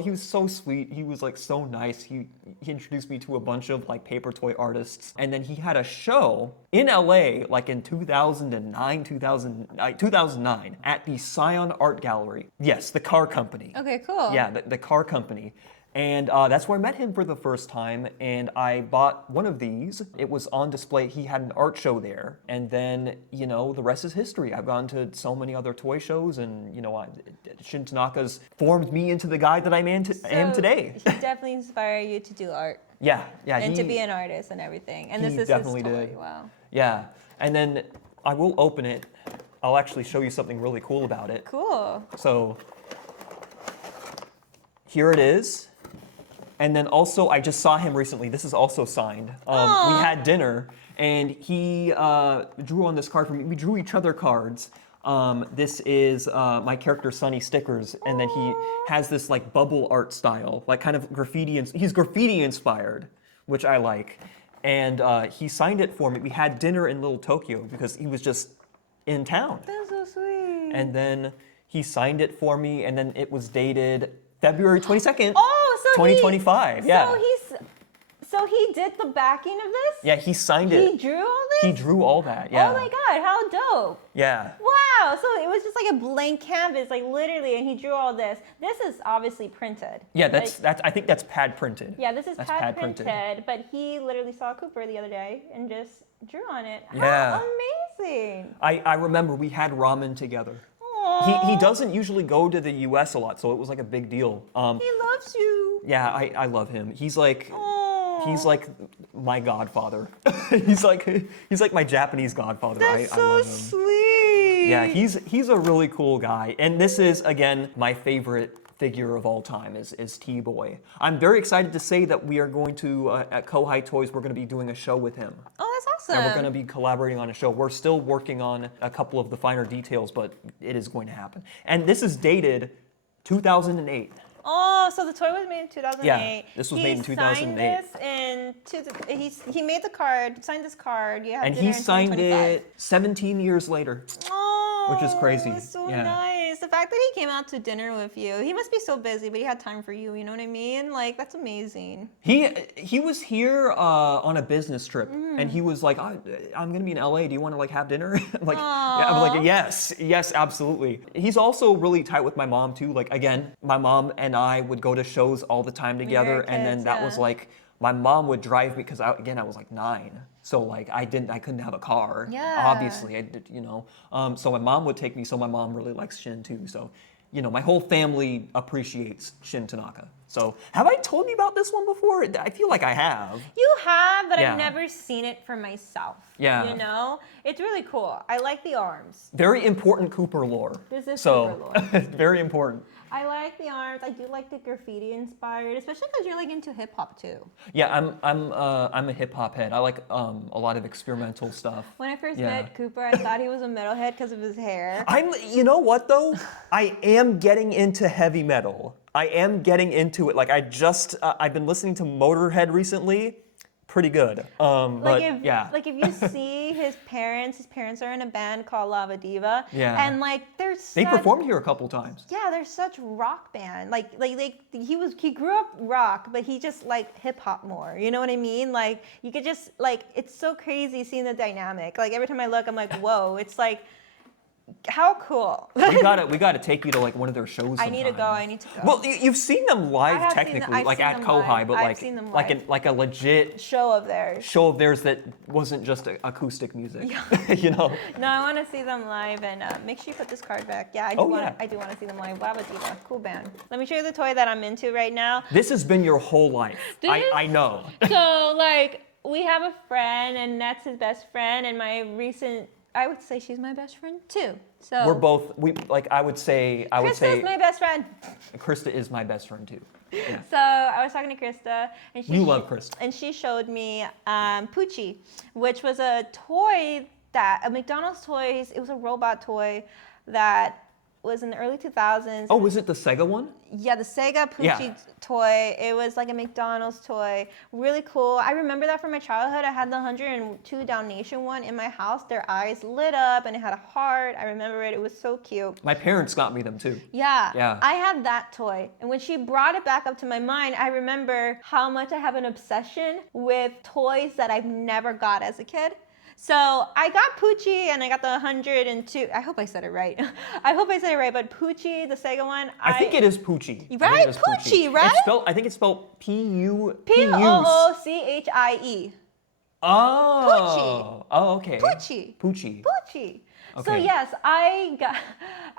sweet. He was like so nice. He introduced me to a bunch of like paper toy artists, and then he had a show in LA like in 2009 at the Scion Art Gallery. Yes, the car company. Okay, cool. Yeah, the car company. And that's where I met him for the first time, and I bought one of these. It was on display. He had an art show there, and then, you know, the rest is history. I've gone to so many other toy shows, and, you know, Shin Tanaka's formed me into the guy that I am today. He definitely inspired you to do art. Yeah. And to be an artist and everything. And this is definitely his toy. did. Wow. Yeah, and then I will open it. I'll actually show you something really cool about it. Cool. So, here it is. And then also, I just saw him recently. This is also signed. We had dinner, and he drew on this card for me. We drew each other cards. This is my character Sunny stickers, and then he has this like bubble art style, like kind of graffiti. He's graffiti inspired, which I like. And he signed it for me. We had dinner in Little Tokyo because he was just in town. That's so sweet. And then he signed it for me, and then it was dated February 22nd. 2025, yeah. So he did the backing of this? Yeah, he signed it. He drew all this? He drew all that, yeah. Oh my god, how dope. Yeah. Wow, so it was just like a blank canvas, like literally, and he drew all this. This is obviously printed. Yeah, that's I think that's pad printed. Yeah, this is pad printed, but he literally saw Cooper the other day and just drew on it. Yeah. How amazing. I remember we had ramen together. He doesn't usually go to the US a lot, so it was like a big deal. He loves you. Yeah, I love him. He's like my godfather. he's like my Japanese godfather. That's I love him. Sweet. Yeah, he's a really cool guy. And this is again my favorite figure of all time is T-Boy. I'm very excited to say that we are going to at KOUHIGH Toys we're going to be doing a show with him. Oh, that's awesome. And we're going to be collaborating on a show. We're still working on a couple of the finer details, but it is going to happen. And this is dated 2008. Oh, so the toy was made in 2008. Yeah, this was made in 2008. He made the card, signed this card. You have and dinner he in signed 2025. it 17 years later. Oh, which is crazy. That's so Yeah. nice. The fact that he came out to dinner with you. He must be so busy, but he had time for you. You know what I mean? Like, that's amazing. He was here on a business trip, and he was like, I'm gonna be in LA. Do you want to like have dinner? I'm like, yeah. I was like, yes, absolutely. He's also really tight with my mom too. Like again, my mom and I would go to shows all the time together, and then that was like my mom would drive me because I was like 9. So like I couldn't have a car. Yeah. Obviously, I did, you know. So my mom would take me. So my mom really likes Shin too. So, you know, my whole family appreciates Shin Tanaka. So have I told you about this one before? I feel like I have. You have, but Yeah. I've never seen it for myself. Yeah. You know? It's really cool. I like the arms. Very important Cooper lore. This is so, Cooper lore. very important. I like the arms. I do like the graffiti inspired, especially because you're like into hip hop too. Yeah, I'm a hip hop head. I like a lot of experimental stuff. When I first Yeah. met Cooper, I thought he was a metalhead because of his hair. You know what though? I am getting into heavy metal. I am getting into it. Like I've been listening to Motorhead recently. Pretty good. But yeah. Like if you see his parents are in a band called Lava Diva. Yeah. And like They performed here a couple times. Yeah, they're such rock band. Like he grew up rock, but he just liked hip hop more. You know what I mean? Like you could just like it's so crazy seeing the dynamic. Like every time I look, I'm like, whoa, it's like how cool. we gotta take you to like one of their shows. I need to go. Well, you've seen them live technically, I've like seen at them KOUHIGH, live. but I've seen them live. like a legit show of theirs that wasn't just acoustic music. Yeah. You know. No, I want to see them live, and make sure you put this card back. Yeah, I do want to see them live. Lava Diva, cool band. Let me show you the toy that I'm into right now. This has been your whole life. I know. So like we have a friend, and that's his best friend, and I would say she's my best friend too. So We're both I would say Krista's my best friend. Krista is my best friend too. Yeah. So I was talking to Krista, and You love Krista. and she showed me Poochie, which was a toy a McDonald's toys. It was a robot toy that was in the early 2000s. Oh, was it the Sega one? Yeah, the Sega Poochie toy. It was like a McDonald's toy. Really cool. I remember that from my childhood. I had the 102 Dalmatian one in my house. Their eyes lit up and it had a heart. I remember it. It was so cute. My parents got me them too. Yeah. I had that toy. And when she brought it back up to my mind, I remember how much I have an obsession with toys that I've never got as a kid. So I got Poochie and I got the 102. I hope I said it right. I hope I said it right, but Poochie, the Sega one. I think it is Poochie. Right? Poochie, right? I think it's spelled P-U... P-O-O-C-H-I-E. Oh. Poochie. Oh, okay. Poochie. Poochie. Poochie. Okay. So yes, I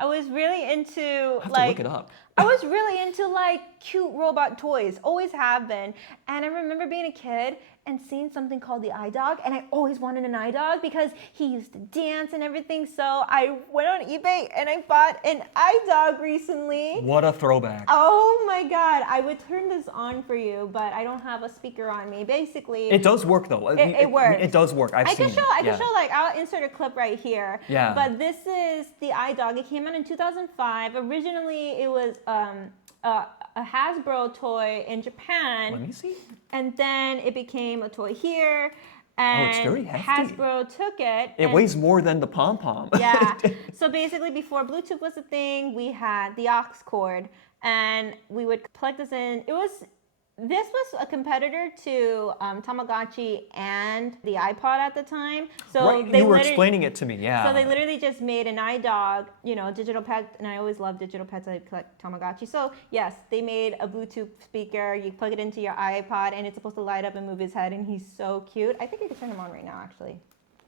was really into I have to look it up. I was really into like cute robot toys, always have been. And I remember being a kid and seeing something called the iDog, and I always wanted an iDog because he used to dance and everything. So I went on eBay and I bought an iDog recently. What a throwback. Oh my God, I would turn this on for you, but I don't have a speaker on me. Basically, it does work though. It works. It does work. I can show, like, I'll insert a clip right here. Yeah. But this is the iDog. It came out in 2005. Originally, it was a Hasbro toy in Japan. Let me see. And then it became a toy here. And it's very hefty. Hasbro took it. It weighs more than the pom-pom. Yeah. So basically, before Bluetooth was a thing, we had the aux cord. And we would plug this in. This was a competitor to Tamagotchi and the iPod at the time. So right, you were explaining it to me, yeah. So they literally just made an iDog, digital pet, and I always loved digital pets. I collect Tamagotchi. So yes, they made a Bluetooth speaker. You plug it into your iPod, and it's supposed to light up and move his head, and he's so cute. I think I can turn him on right now, actually.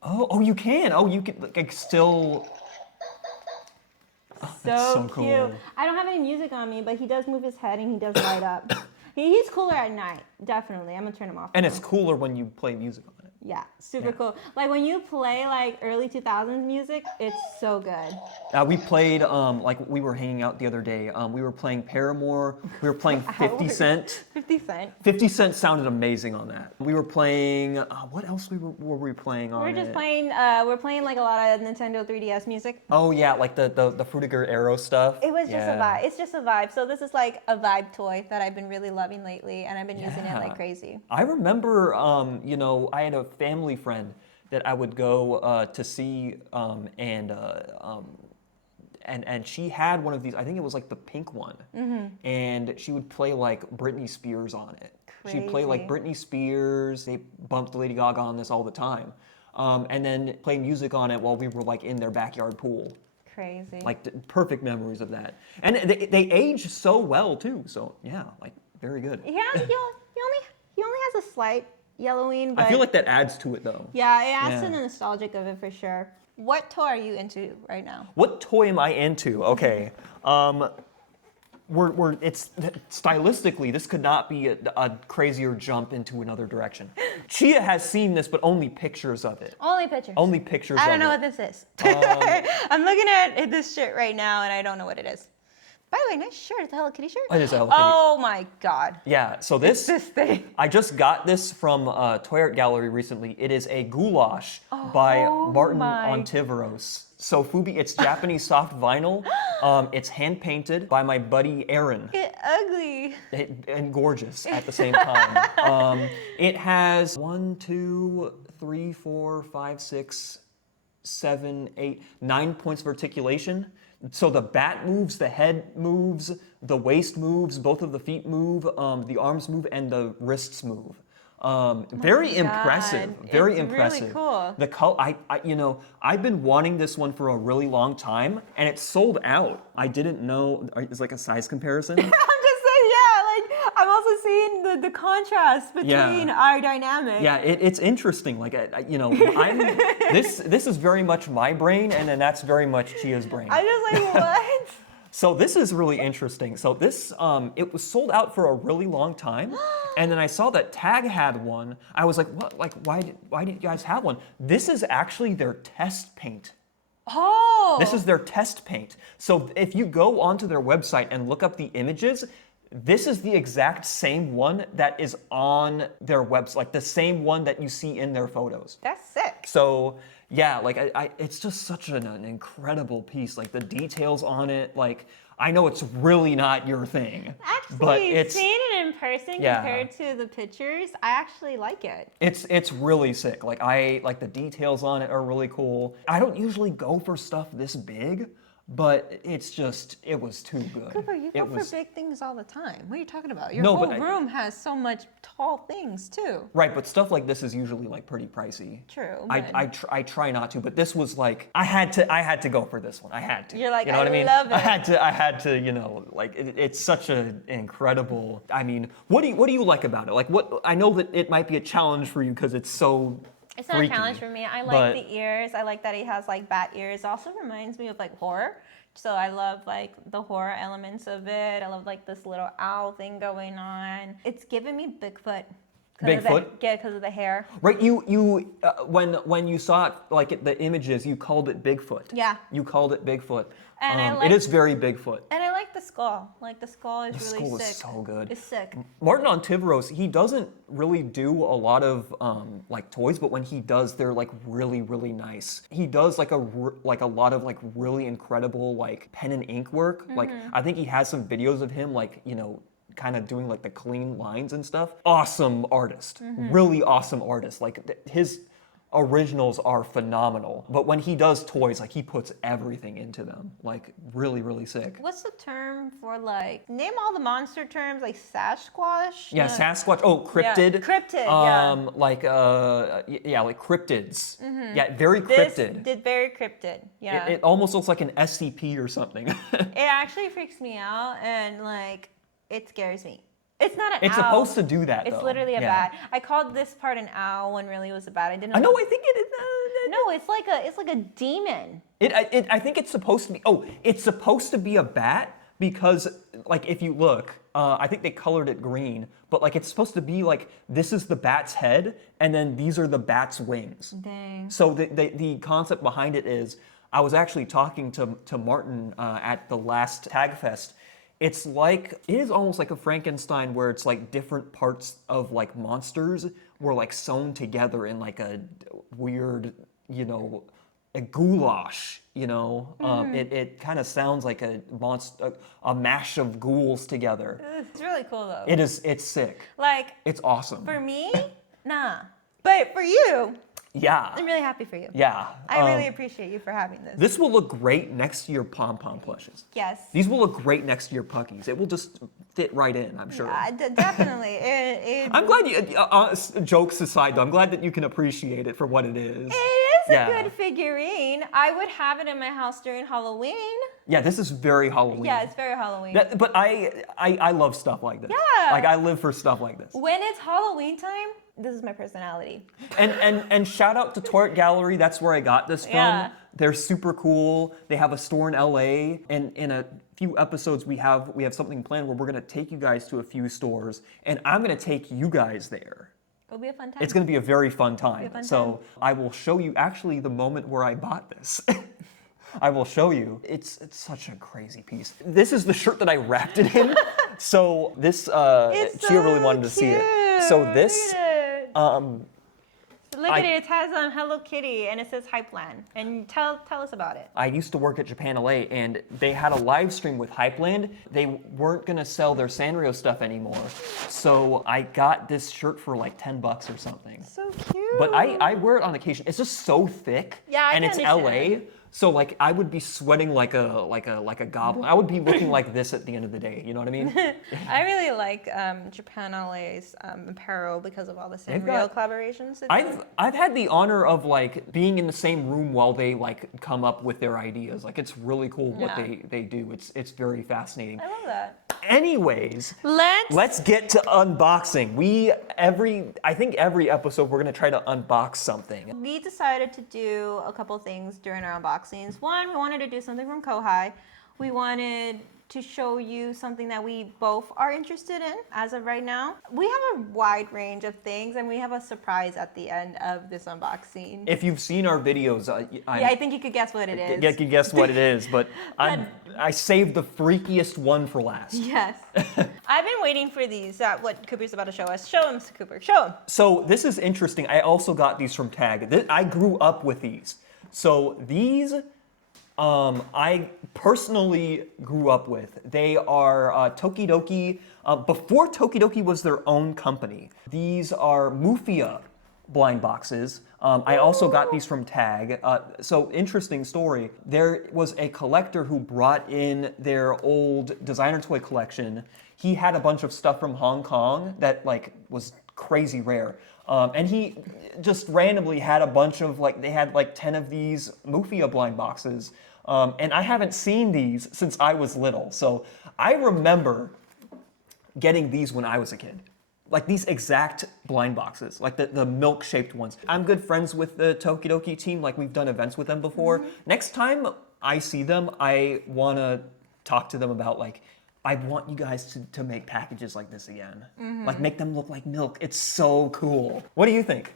Oh, you can. Oh, you can like still. Oh, so cool. Cute. I don't have any music on me, but he does move his head, and he does light up. He's cooler at night, definitely. I'm gonna turn him off. And now. it's cooler when you play music on it. Yeah, super cool. Like when you play like early 2000s music, it's so good. We played, like we were hanging out the other day. We were playing Paramore. We were playing 50 Cent. 50 Cent. 50 Cent sounded amazing on that. We were playing, what else were we playing on it? We're playing like a lot of Nintendo 3DS music. Oh yeah, like the Frutiger Arrow stuff. It was just a vibe. It's just a vibe. So this is like a vibe toy that I've been really loving lately, and I've been using it like crazy. I remember, I had a family friend that I would go to see, and she had one of these. I think it was like the pink one, and she would play like Britney Spears on it. Crazy. She'd play like Britney Spears. They bumped Lady Gaga on this all the time, and then play music on it while we were like in their backyard pool. Crazy. Like perfect memories of that, and they age so well too. So yeah, like very good. Yeah, he only has a slight yellowing, but I feel like that adds to it though. Yeah, it adds to the nostalgic of it for sure. What toy are you into right now? What toy am I into? Okay, it's stylistically this could not be a crazier jump into another direction. Chia has seen this, but only pictures of it. Only pictures. Only pictures. I don't know what this is. I'm looking at this shirt right now, and I don't know what it is. By the way, nice shirt. It's a Hello Kitty shirt. It is a Hello Kitty. Oh my God. Yeah, so this thing. I just got this from Toy Art Gallery recently. It is a goulash by Martin Ontiveros. So Fubi, it's Japanese soft vinyl. It's hand painted by my buddy Aaron. It's ugly. And gorgeous at the same time. It has 1, 2, 3, 4, 5, 6, 7, 8, 9 points of articulation. So the bat moves, the head moves, the waist moves, both of the feet move, the arms move, and the wrists move. Very impressive. Very impressive. Really cool. The color, I've been wanting this one for a really long time, and it's sold out. I didn't know. It's like a size comparison. I'm just saying, yeah. Like I'm also seeing the contrast between our dynamic. Yeah, it's interesting. Like this is very much my brain, and then that's very much Chia's brain. I'm just like, what? So this is really interesting. So this, it was sold out for a really long time, and then I saw that Tag had one. I was like, what? Like, why did you guys have one? This is actually their test paint. Oh. This is their test paint. So if you go onto their website and look up the images, this is the exact same one that is on their website, like the same one that you see in their photos. That's sick. So yeah, like it's just such an incredible piece. Like the details on it, like I know it's really not your thing, but Actually, seeing it in person compared to the pictures, I actually like it. It's really sick. Like the details on it are really cool. I don't usually go for stuff this big, but it was too good. Cooper, you go for big things all the time. What are you talking about? Your No, whole but room has so much tall things too. Right, but stuff like this is usually like pretty pricey. True. I try not to, but this was like I had to go for this one. I had to. You're like, you know what I mean? love it. I had to, you know, like it's such an incredible. I mean, what do you like about it? Like what I know that it might be a challenge for you because it's so. It's not freaky, a challenge for me. I like the ears. I like that he has like bat ears. It also reminds me of like horror. So I love like the horror elements of it. I love like this little owl thing going on. It's giving me Bigfoot. Bigfoot? Yeah, because of the hair. Right, you when you saw it, like the images, you called it Bigfoot. Yeah. You called it Bigfoot. And it is very Bigfoot. And I like the skull. Like the skull is The really skull sick. is so good. It's sick. Martin Ontiveros, he doesn't really do a lot of like toys, but when he does, they're like really, really nice. He does like a lot of like really incredible like pen and ink work. Like I think he has some videos of him like, you know, kind of doing like the clean lines and stuff. Awesome artist. Really awesome artist. Like his originals are phenomenal. But when he does toys, like he puts everything into them. Like really, really sick. What's the term for like, name all the monster terms, like Sasquatch? Yeah, Sasquatch. Oh, cryptid. Yeah, cryptid, yeah. Like like cryptids. Yeah, very cryptid. Very cryptid. Yeah. It almost looks like an SCP or something. It actually freaks me out and like it scares me. It's not an owl. It's supposed to do that, though. It's literally a bat. I called this part an owl when really it was a bat. I didn't know. I know. I think it is. No, it's like a demon. I think it's supposed to be. Oh, it's supposed to be a bat because, like, if you look, I think they colored it green, but like it's supposed to be like this is the bat's head, and then these are the bat's wings. Dang. So the concept behind it is, I was actually talking to Martin at the last Tag Fest. It is almost like a Frankenstein where it's like different parts of like monsters were like sewn together in like a weird, you know, a goulash, you know. It kind of sounds like a mash of ghouls together. It's really cool though. It's sick. Like, it's awesome. For me, nah. But for you, yeah. I'm really happy for you. Yeah. I really appreciate you for having this. This will look great next to your pom-pom plushes. Yes. These will look great next to your puckies. It will just fit right in, I'm sure. Definitely. I'm glad you, jokes aside though, I'm glad that you can appreciate it for what it is. It is a good figurine. I would have it in my house during Halloween. Yeah, this is very Halloween. Yeah, it's very Halloween. But I love stuff like this. Yeah. Like I live for stuff like this. When it's Halloween time, this is my personality. And shout out to Toy Gallery. That's where I got this from. Yeah. They're super cool. They have a store in LA. And in a few episodes, we have something planned where we're gonna take you guys to a few stores, and I'm gonna take you guys there. It'll be a fun time. It's gonna be a very fun time. So I will show you actually the moment where I bought this. I will show you. It's such a crazy piece. This is the shirt that I wrapped it in. So this Chia really wanted to see it. So this Look at it. It has Hello Kitty and it says Hypeland. And tell us about it. I used to work at Japan LA, and they had a live stream with Hypeland. They weren't gonna sell their Sanrio stuff anymore, so I got this shirt for like $10 or something. So cute. But I wear it on occasion. It's just so thick. Yeah, and it's understand. LA. So like I would be sweating like a goblin. I would be looking like this at the end of the day. You know what I mean? I really like Japan LA's apparel because of all the Sanrio collaborations. I've had the honor of like being in the same room while they like come up with their ideas. Like it's really cool what they do. It's very fascinating. I love that. Anyways, let's get to unboxing. I think every episode we're gonna try to unbox something. We decided to do a couple things during our unboxings. One, we wanted to do something from KOUHIGH. We wanted to show you something that we both are interested in as of right now. We have a wide range of things, and we have a surprise at the end of this unboxing. If you've seen our videos, I think you could guess what it is. You can guess what it is, but I saved the freakiest one for last. Yes. I've been waiting for these. What Cooper's about to show us. Show him, Cooper. Show him. So this is interesting. I also got these from Tag. I grew up with these. So these, I personally grew up with. They are Tokidoki. Before Tokidoki was their own company. These are Mufia blind boxes. I also got these from Tag. So interesting story. There was a collector who brought in their old designer toy collection. He had a bunch of stuff from Hong Kong that like was crazy rare. And he just randomly had a bunch of they had like 10 of these Mufia blind boxes. And I haven't seen these since I was little. So I remember getting these when I was a kid. Like these exact blind boxes, like the milk-shaped ones. I'm good friends with the Tokidoki team, like we've done events with them before. Next time I see them, I want to talk to them about I want you guys to make packages like this again. Like make them look like milk. It's so cool. What do you think?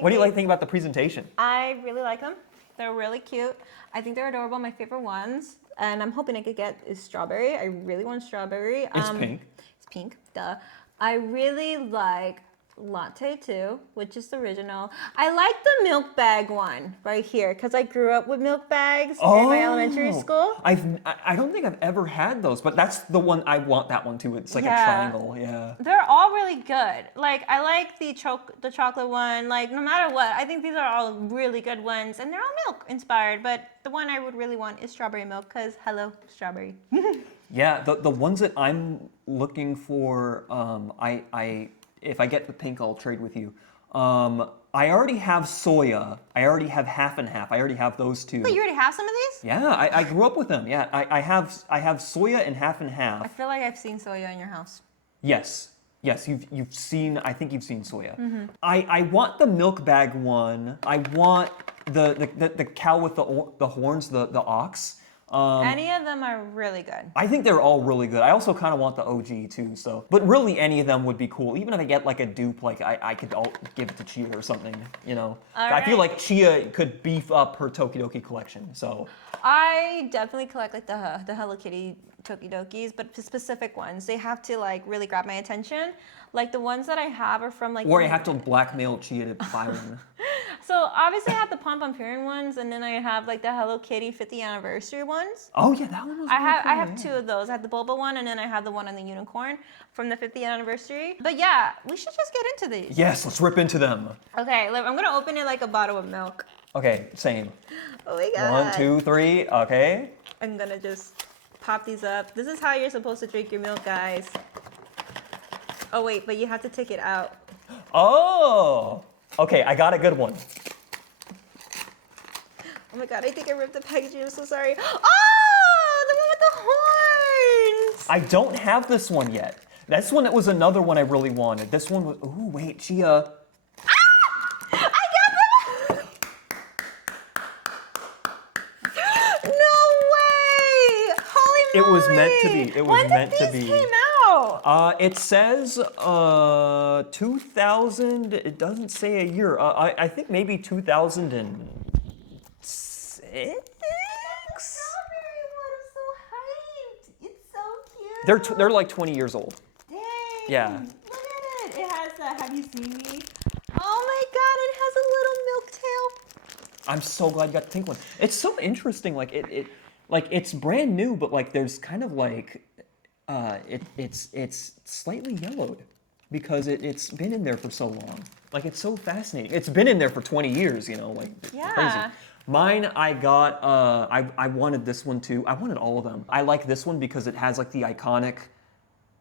What do you think about the presentation? I really like them. They're really cute. I think they're adorable. My favorite ones. And I'm hoping I could get is strawberry. I really want strawberry. It's pink. It's pink, duh. I really like latte too, which is the original. I like the milk bag one right here because I grew up with milk bags in my elementary school. I don't think I've ever had those, but that's the one I want. That one too. It's like a triangle. Yeah. They're all really good. Like I like the chocolate one. Like no matter what, I think these are all really good ones, and they're all milk inspired. But the one I would really want is strawberry milk because hello strawberry. Yeah, the ones that I'm looking for, if I get the pink, I'll trade with you. I already have soya. I already have half and half. I already have those two. Wait, you already have some of these? Yeah, I grew up with them. Yeah, I have soya and half and half. I feel like I've seen soya in your house. Yes, you've seen. I think you've seen soya. I want the milk bag one. I want the cow with the horns, the ox. Any of them are really good. I think they're all really good. I also kind of want the OG too, but really any of them would be cool. Even if I get like a dupe, I could give it to Chia or something, you know. I feel like Chia could beef up her Tokidoki collection, so. I definitely collect like the Hello Kitty Tokidokis, but specific ones. They have to like really grab my attention. Like the ones that I have are from like. Or you have to blackmail Chia to buy one. So obviously I have the Pom Pompirian ones, and then I have like the Hello Kitty 50th anniversary ones. Oh yeah, that one was. I have two of those. I have the Boba one, and then I have the one on the unicorn from the 50th anniversary. But yeah, we should just get into these. Yes, let's rip into them. Okay, look, I'm gonna open it like a bottle of milk. Okay, same. Oh my god. 1, 2, 3. Okay. I'm gonna just pop these up. This is how you're supposed to drink your milk, guys. Oh wait, but you have to take it out. Oh. Okay, I got a good one. Oh my god, I think I ripped the packaging. I'm so sorry. Oh, the one with the horns! I don't have this one yet. This one was another one I really wanted. This one was. Ooh, wait, Chia. Ah! I got them! No way! Holy moly! It was meant to be. It was meant to be. When did these came out? It says 2000. It doesn't say a year. I think maybe 2006. Strawberry one, I'm so hyped. It's so cute. They're like 20 years old. Dang. Yeah. Look at it. It has Have you seen me? Oh my god, it has a little milk tail. I'm so glad you got the pink one. It's so interesting. Like it's brand new, but like there's kind of like it's slightly yellowed because it's been in there for so long. Like it's so fascinating. It's been in there for 20 years, you know, like Yeah. crazy. Mine, I got, I wanted this one too. I wanted all of them. I like this one because it has like the iconic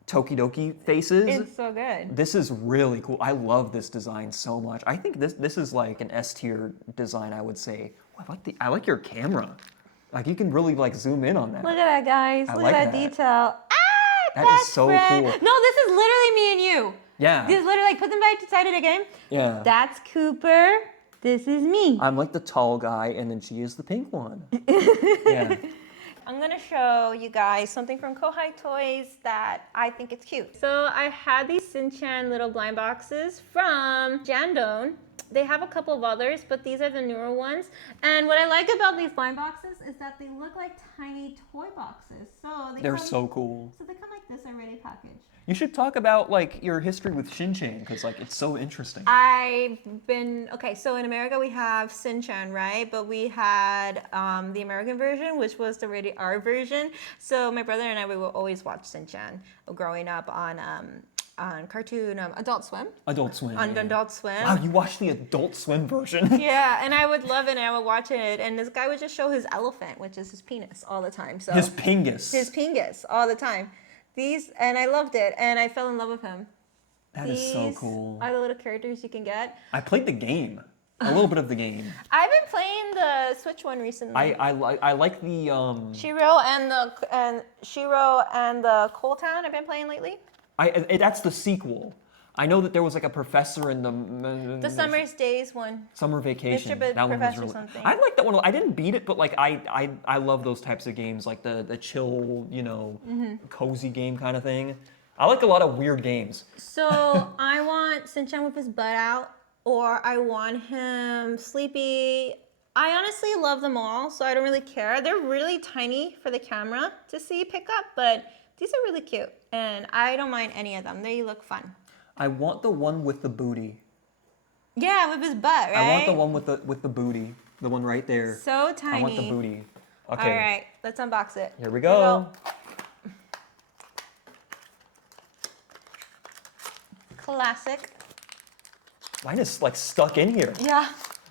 Tokidoki faces. It's so good. This is really cool. I love this design so much. I think this is like an S tier design, I would say. Oh, I like your camera. Like you can really like zoom in on that. Look at that, guys. Look at that detail. That is so friend. cool. No, this is literally me and you. Yeah. This is literally like put them back beside it again. Yeah. That's Cooper. This is me. I'm like the tall guy, and then she is the pink one. Yeah. I'm gonna show you guys something from KOUHIGH TOYS that I think it's cute. So I had these Shin-chan little blind boxes from Jandon. They have a couple of others, but these are the newer ones. And what I like about these blind boxes is that they look like tiny toy boxes. They're so cool. So they come like this already packaged. You should talk about like your history with Shin-chan because like it's so interesting. So in America we have Shin-chan, right? But we had the American version, which was the rated R version. So my brother and I, we would always watch Shin-chan growing up on cartoon Adult Swim. Adult Swim. On Adult Swim. Wow, you watched the Adult Swim version. Yeah, and I would love it, and I would watch it. And this guy would just show his elephant, which is his penis, all the time. So His pingus. His pingus all the time. And I loved it, and I fell in love with him. That is so cool. Are the little characters you can get. I played the game. A little bit of the game. I've been playing the Switch one recently. I like the Shiro and the Coal Town I've been playing lately. That's the sequel. I know that there was like a professor in The Summer's Days one. Summer Vacation. Mr. That one was Professor really. something. I like that one. I didn't beat it, but like I love those types of games, like the chill, cozy game kind of thing. I like a lot of weird games. So I want Shin-chan with his butt out, or I want him sleepy. I honestly love them all, so I don't really care. They're really tiny for the camera to pick up, but these are really cute, and I don't mind any of them. They look fun. I want the one with the booty. Yeah, with his butt, right? I want the one with the booty. The one right there. So tiny. I want the booty. Okay. All right, let's unbox it. Here we go. Classic. Mine is like stuck in here. Yeah.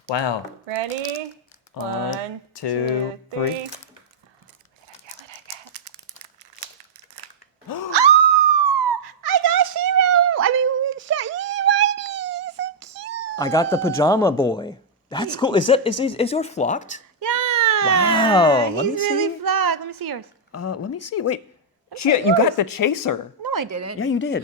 Wow. Ready? One, two, three. What did I get? Ah! I got Shiro! Whitey! So cute! I got the pajama boy. That's cool. Is yours flocked? Yeah! Wow. Let me He's really see. black. Let me see yours. Let me see. Wait. Chia, you got the chaser. No, I didn't. Yeah, you did.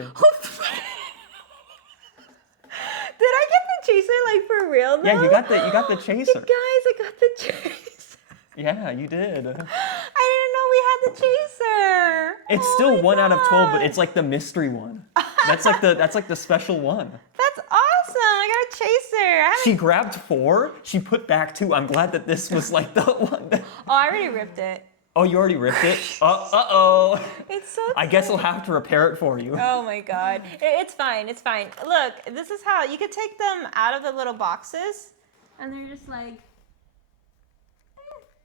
Did I get the chaser like for real though? Yeah, you got the chaser. Guys, I got the chaser. Yeah, you did. I didn't know we had the chaser. It's Oh still my 1 out of 12, but God. it's like the mystery one. That's like the special one. That's awesome. I got a chaser. She grabbed 4. She put back 2. I'm glad that this was like the one. Oh, I already ripped it. Oh, you already ripped it? Uh-oh. It's so I guess I'll have to repair it for you. Oh my God. It's fine. It's fine. Look, this is how you could take them out of the little boxes and they're just like,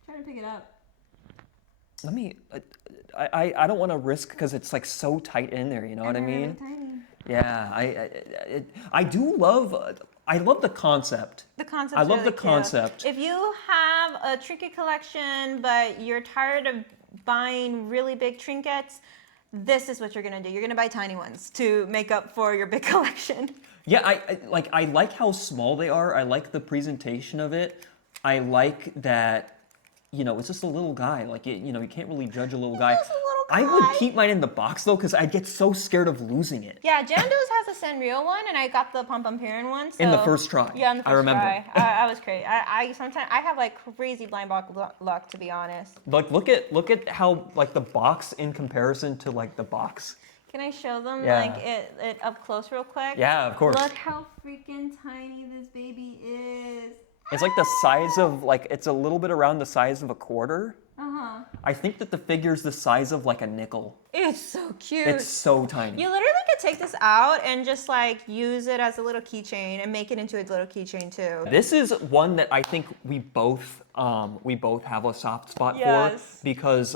trying to pick it up. Let me, I don't want to risk because it's like so tight in there, you know what I Really mean? tiny. Yeah, I do love, I love the concept. The concept. I love really the concept. Cute. If you have a trinket collection, but you're tired of buying really big trinkets, this is what you're gonna do. You're gonna buy tiny ones to make up for your big collection. Yeah, I like how small they are. I like the presentation of it. I like that, it's just a little guy. Like, you can't really judge a little guy. Just a little I guy. would keep mine in the box though, because I get so scared of losing it. Yeah, Jando's has a Sanrio one, and I got the Pom Pom Pirin one. So, In the first try. Yeah, in the first I remember. try. I was crazy. I sometimes I have like crazy blind box luck, to be honest. Like, look at how like the box in comparison to like the box. Can I show them Yeah. like it up close real quick? Yeah, of course. Look how freaking tiny this baby is. It's like the size of it's a little bit around the size of a quarter. Uh-huh. I think that the figure's the size of like a nickel. It's so cute. It's so tiny. You literally could take this out and just like use it as a little keychain and make it into a little keychain too. This is one that I think we both have a soft spot Yes. for because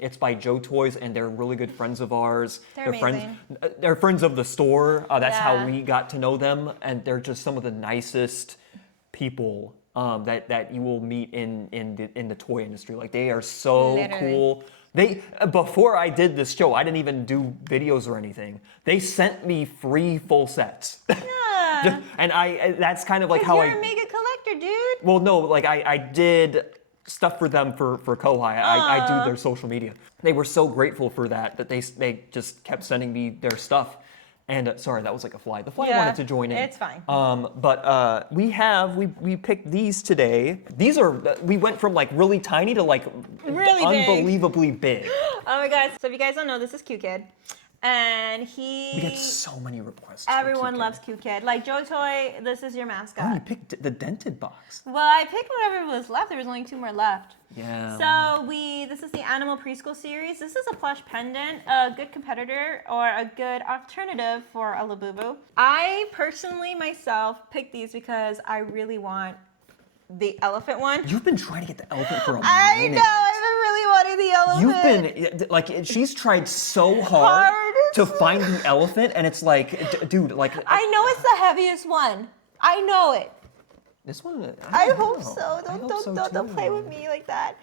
it's by Joe Toys and they're really good friends of ours. They're amazing. They're friends of the store. That's how Yeah. we got to know them, and they're just some of the nicest people that you will meet in the toy industry. Like, they are so Literally. cool. Before I did this show, I didn't even do videos or anything. They sent me free full sets. Yeah. And that's kind of like how You're a mega collector, dude. well, no, like I did stuff for them for KOUHIGH. I do their social media. They were so grateful for that they just kept sending me their stuff. And sorry, that was like a fly. The fly Yeah, wanted to join in. it's fine. But we picked these today. These are, we went from like really tiny to like Really big. unbelievably big. Oh my god. So if you guys don't know, this is Q-Kid. And We get so many requests. everyone for loves Q-Kid. Like Joe Toy, this is your mascot. Oh, you picked the dented box. Well, I picked whatever was left. There was only 2 more left. Yeah. So this is the Animal Preschool series. This is a plush pendant, a good competitor or a good alternative for a Labubu. I personally myself picked these because I really want the elephant one. You've been trying to get the elephant for a minute. I know, I've been really wanting the elephant. You've been, like, she's tried so hard to find the elephant, and it's like, dude, like. I know it's the heaviest one. I know it. This one, I don't hope know. so. I hope so Don't too. play with me like that.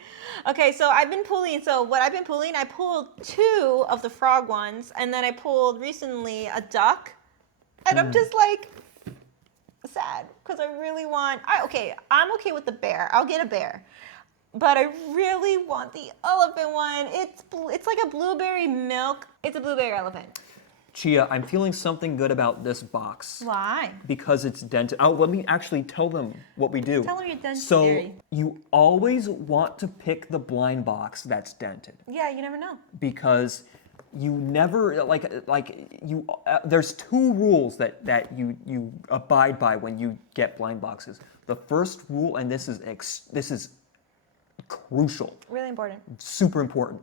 Okay, so I've been pulling. So what I've been pulling, I pulled 2 of the frog ones, and then I pulled recently a duck, and I'm just like sad because I really want. I'm okay with the bear. I'll get a bear, but I really want the elephant one. It's like a blueberry milk. It's a blueberry elephant. Chia, I'm feeling something good about this box. Why? Because it's dented. Oh, let me actually tell them what we do. Tell them your dented So theory. you always want to pick the blind box that's dented Yeah, you never know. because you never there's 2 rules that you abide by when you get blind boxes. The first rule, and this is crucial, Really important. super important.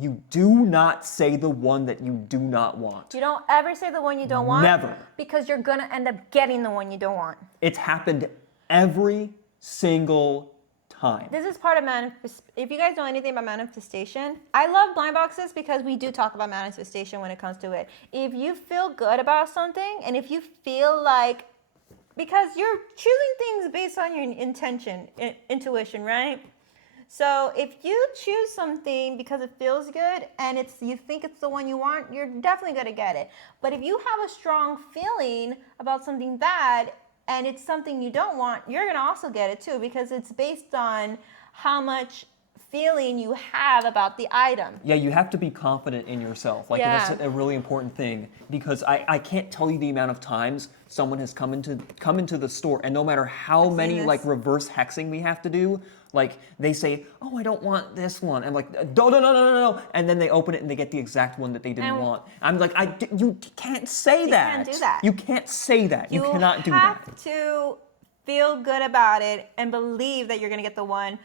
You do not say the one that you do not want. You don't ever say the one you don't want. Never. Because you're gonna end up getting the one you don't want. It's happened every single time. This is part of if you guys know anything about manifestation, I love blind boxes because we do talk about manifestation when it comes to it. If you feel good about something, and if you feel like, because you're choosing things based on your intention, intuition, right? So if you choose something because it feels good and you think it's the one you want, you're definitely gonna get it. But if you have a strong feeling about something bad and it's something you don't want, you're gonna also get it too, because it's based on how much feeling you have about the item. Yeah, you have to be confident in yourself. Like, Yeah. that's a really important thing, because I can't tell you the amount of times someone has come into the store, and no matter how many like reverse hexing we have to do, like they say, "Oh, I don't want this one." I'm like, no, and then they open it and they get the exact one that they didn't want. I'm like, you can't say that. You can't do that. You can't say that. You cannot do that. You have to feel good about it and believe that you're gonna get the one,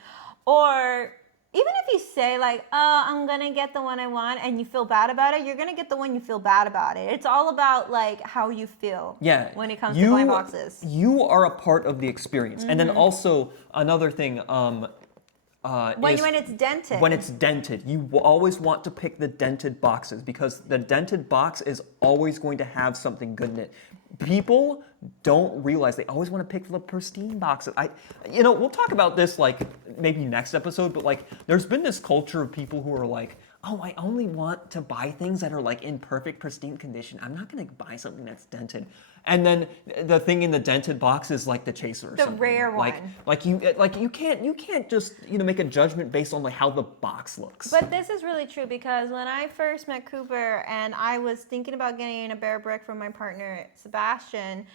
or even if you say like, "Oh, I'm gonna get the one I want," and you feel bad about it, you're gonna get the one you feel bad about it. It's all about like how you feel. Yeah. When it comes to blind boxes. You are a part of the experience, and then also another thing. When it's dented. When it's dented, you will always want to pick the dented boxes, because the dented box is always going to have something good in it. People don't realize they always want to pick the pristine boxes. We'll talk about this like maybe next episode, but like there's been this culture of people who are like, "Oh, I only want to buy things that are like in perfect pristine condition. I'm not going to buy something that's dented." And then the thing in the dented box is like the chaser or something. The rare one. You can't just make a judgment based on like how the box looks. But this is really true, because when I first met Cooper and I was thinking about getting a bear brick from my partner Sebastian,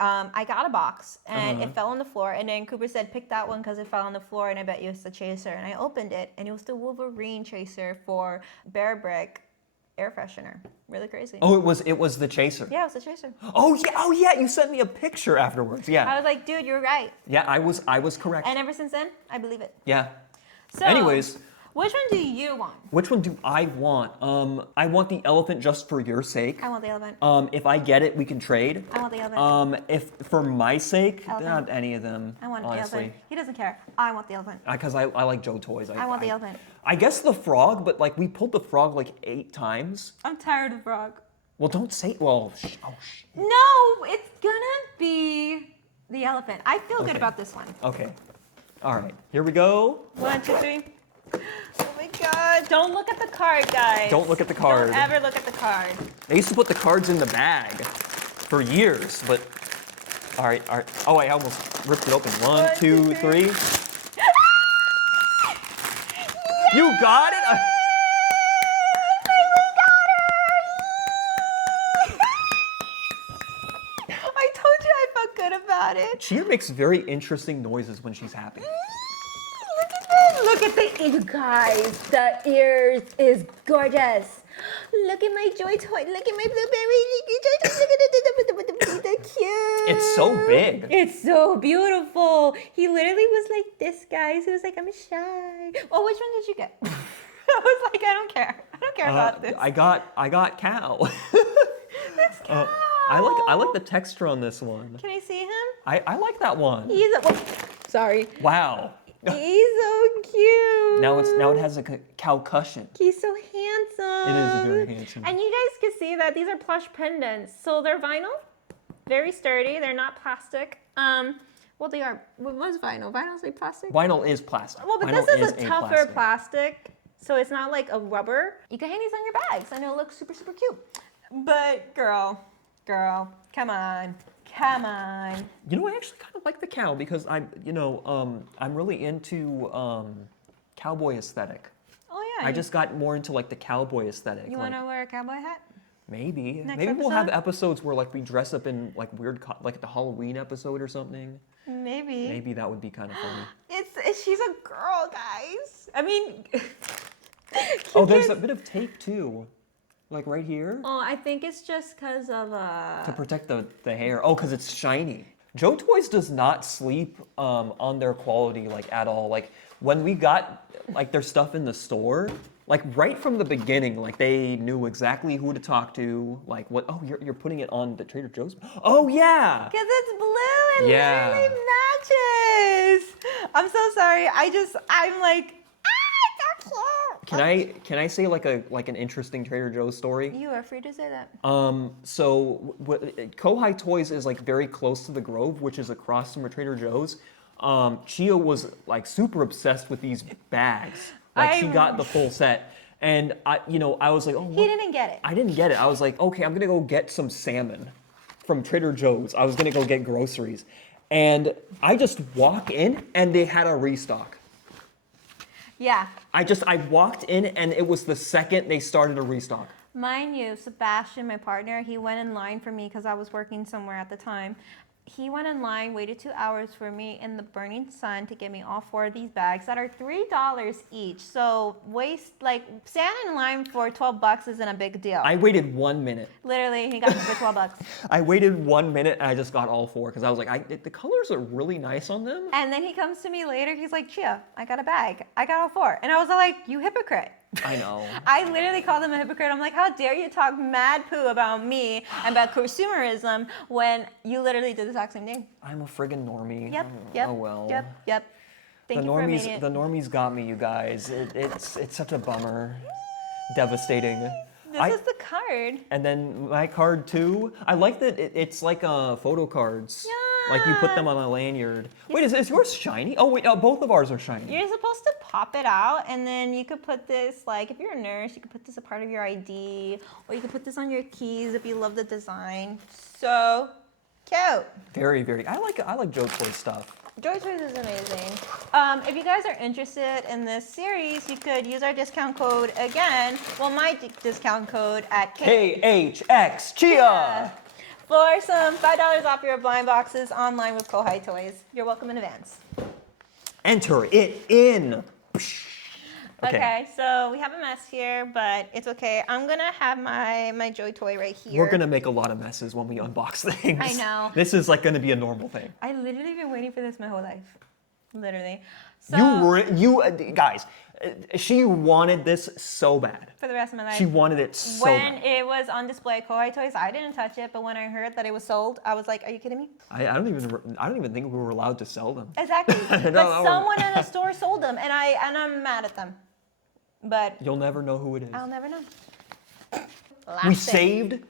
I got a box and it fell on the floor, and then Cooper said, "Pick that one because it fell on the floor, and I bet you it's the chaser." And I opened it, and it was the Wolverine chaser for bear brick air freshener. Really crazy. Oh, it was the chaser. Yeah, it was the chaser. Oh yeah, you sent me a picture afterwards. Yeah. I was like, "Dude, you're right." Yeah, I was correct. And ever since then, I believe it. Yeah. So, anyways, which one do you want? which one do I want? I want the elephant just for your sake. I want the elephant. If I get it, we can trade. I want the elephant. If for my sake, Elephant. not any of them. I want the honestly. elephant. He doesn't care. I want the elephant. Because I like Joe Toys. I want the elephant. I guess the frog, but like we pulled the frog like 8 times. I'm tired of frog. Well, don't say. Well, No, it's gonna be the elephant. I feel good about this one. Okay. All right. Here we go. 1, 2, 3. Oh my God! Don't look at the card, guys. Don't look at the card. Don't ever look at the card. They used to put the cards in the bag for years, but all right. Oh, I almost ripped it open. 1, 2, 3. You got it. Chia makes very interesting noises when she's happy. Look at this. Look at the, you guys, the ears is gorgeous. Look at my joy toy. Look at my blueberry. Look at the cute. It's so big. It's so beautiful. He literally was like this, guys. He was like, I'm shy. Oh, which one did you get? I was like, I don't care. I don't care about this. I got cow. That's cow. I like the texture on this one. Can I see him? I like that one. He's a, well, sorry. Wow. He's so cute. Now it has a cow cushion. He's so handsome. It is very handsome. And you guys can see that these are plush pendants. So they're vinyl, very sturdy. They're not plastic. Well, they are. What was vinyl? Vinyl's like plastic? Vinyl is plastic. Well, but Vinyl this is a tougher plastic. So it's not like a rubber. You can hang these on your bags and it'll look super, super cute. But girl, come on. Come on. You know, I actually kind of like the cow because I'm really into cowboy aesthetic. Oh yeah. I just got more into like the cowboy aesthetic. You want to wear a cowboy hat? Maybe. Next Maybe we'll have episode? episodes where like we dress up in like weird, like the Halloween episode or something. Maybe. Maybe that would be kind of funny. She's a girl, guys. I mean. Oh, there's a bit of tape too. Like right here? Oh, I think it's just because of To protect the hair. Oh, because it's shiny. Joe Toys does not sleep on their quality like at all. Like when we got like their stuff in the store, like right from the beginning, like they knew exactly who to talk to. Like what? Oh, you're putting it on the Trader Joe's? Oh yeah. Because it's blue and Yeah. literally matches. I'm so sorry. I'm like, so cute. Can I say like an interesting Trader Joe's story? You are free to say that. So KOUHIGH TOYS is like very close to the Grove, which is across from a Trader Joe's. Chia was like super obsessed with these bags. Like she got the full set. And I was like, oh, He didn't get it. I didn't get it. I was like, okay, I'm gonna go get some salmon from Trader Joe's. I was gonna go get groceries. And I just walk in and they had a restock. Yeah. I walked in and it was the second they started a restock. Mind you, Sebastian, my partner, he went in line for me because I was working somewhere at the time. He went in line, waited 2 hours for me in the burning sun to get me all 4 of these bags that are $3 each. So standing in line for $12 isn't a big deal. I waited 1 minute. Literally, he got me for $12. I waited 1 minute and I just got all 4 because I was like, the colors are really nice on them. And then he comes to me later, he's like, Chia, I got a bag. I got all 4. And I was like, you hypocrite. I know. I literally called him a hypocrite. I'm like, how dare you talk mad poo about me and about consumerism when you literally did the exact same thing. I'm a friggin' normie. Yep. Oh well. Yep. Thank you for admitting it. The normies got me, you guys. It's such a bummer. Devastating. This is the card. And then my card too. I like that it's like photo cards. Yeah. Like you put them on a lanyard. Wait, is yours shiny? Oh wait, both of ours are shiny. You're supposed to pop it out, and then you could put this, like, if you're a nurse, you could put this a part of your ID, or you could put this on your keys if you love the design. So cute. Very, very. I like Joe Toy stuff. Joy Toys is amazing. If you guys are interested in this series, you could use our discount code again. Well, my discount code at KHX Chia. For some $5 off your blind boxes online with KOUHIGH TOYS. You're welcome in advance. Enter it in. Okay, so we have a mess here, but it's okay. I'm gonna have my Joy Toy right here. We're gonna make a lot of messes when we unbox things. I know. This is like gonna be a normal thing. I literally been waiting for this my whole life. Literally. So, Guys, she wanted this so bad. for the rest of my life. She wanted it so when bad. it was on display at KOUHIGH TOYS, I didn't touch it, but when I heard that it was sold, I was like, are you kidding me? I don't even think we were allowed to sell them. Exactly. No, But someone in the store sold them, and I'm mad at them. But You'll never know who it is. I'll never know. We saved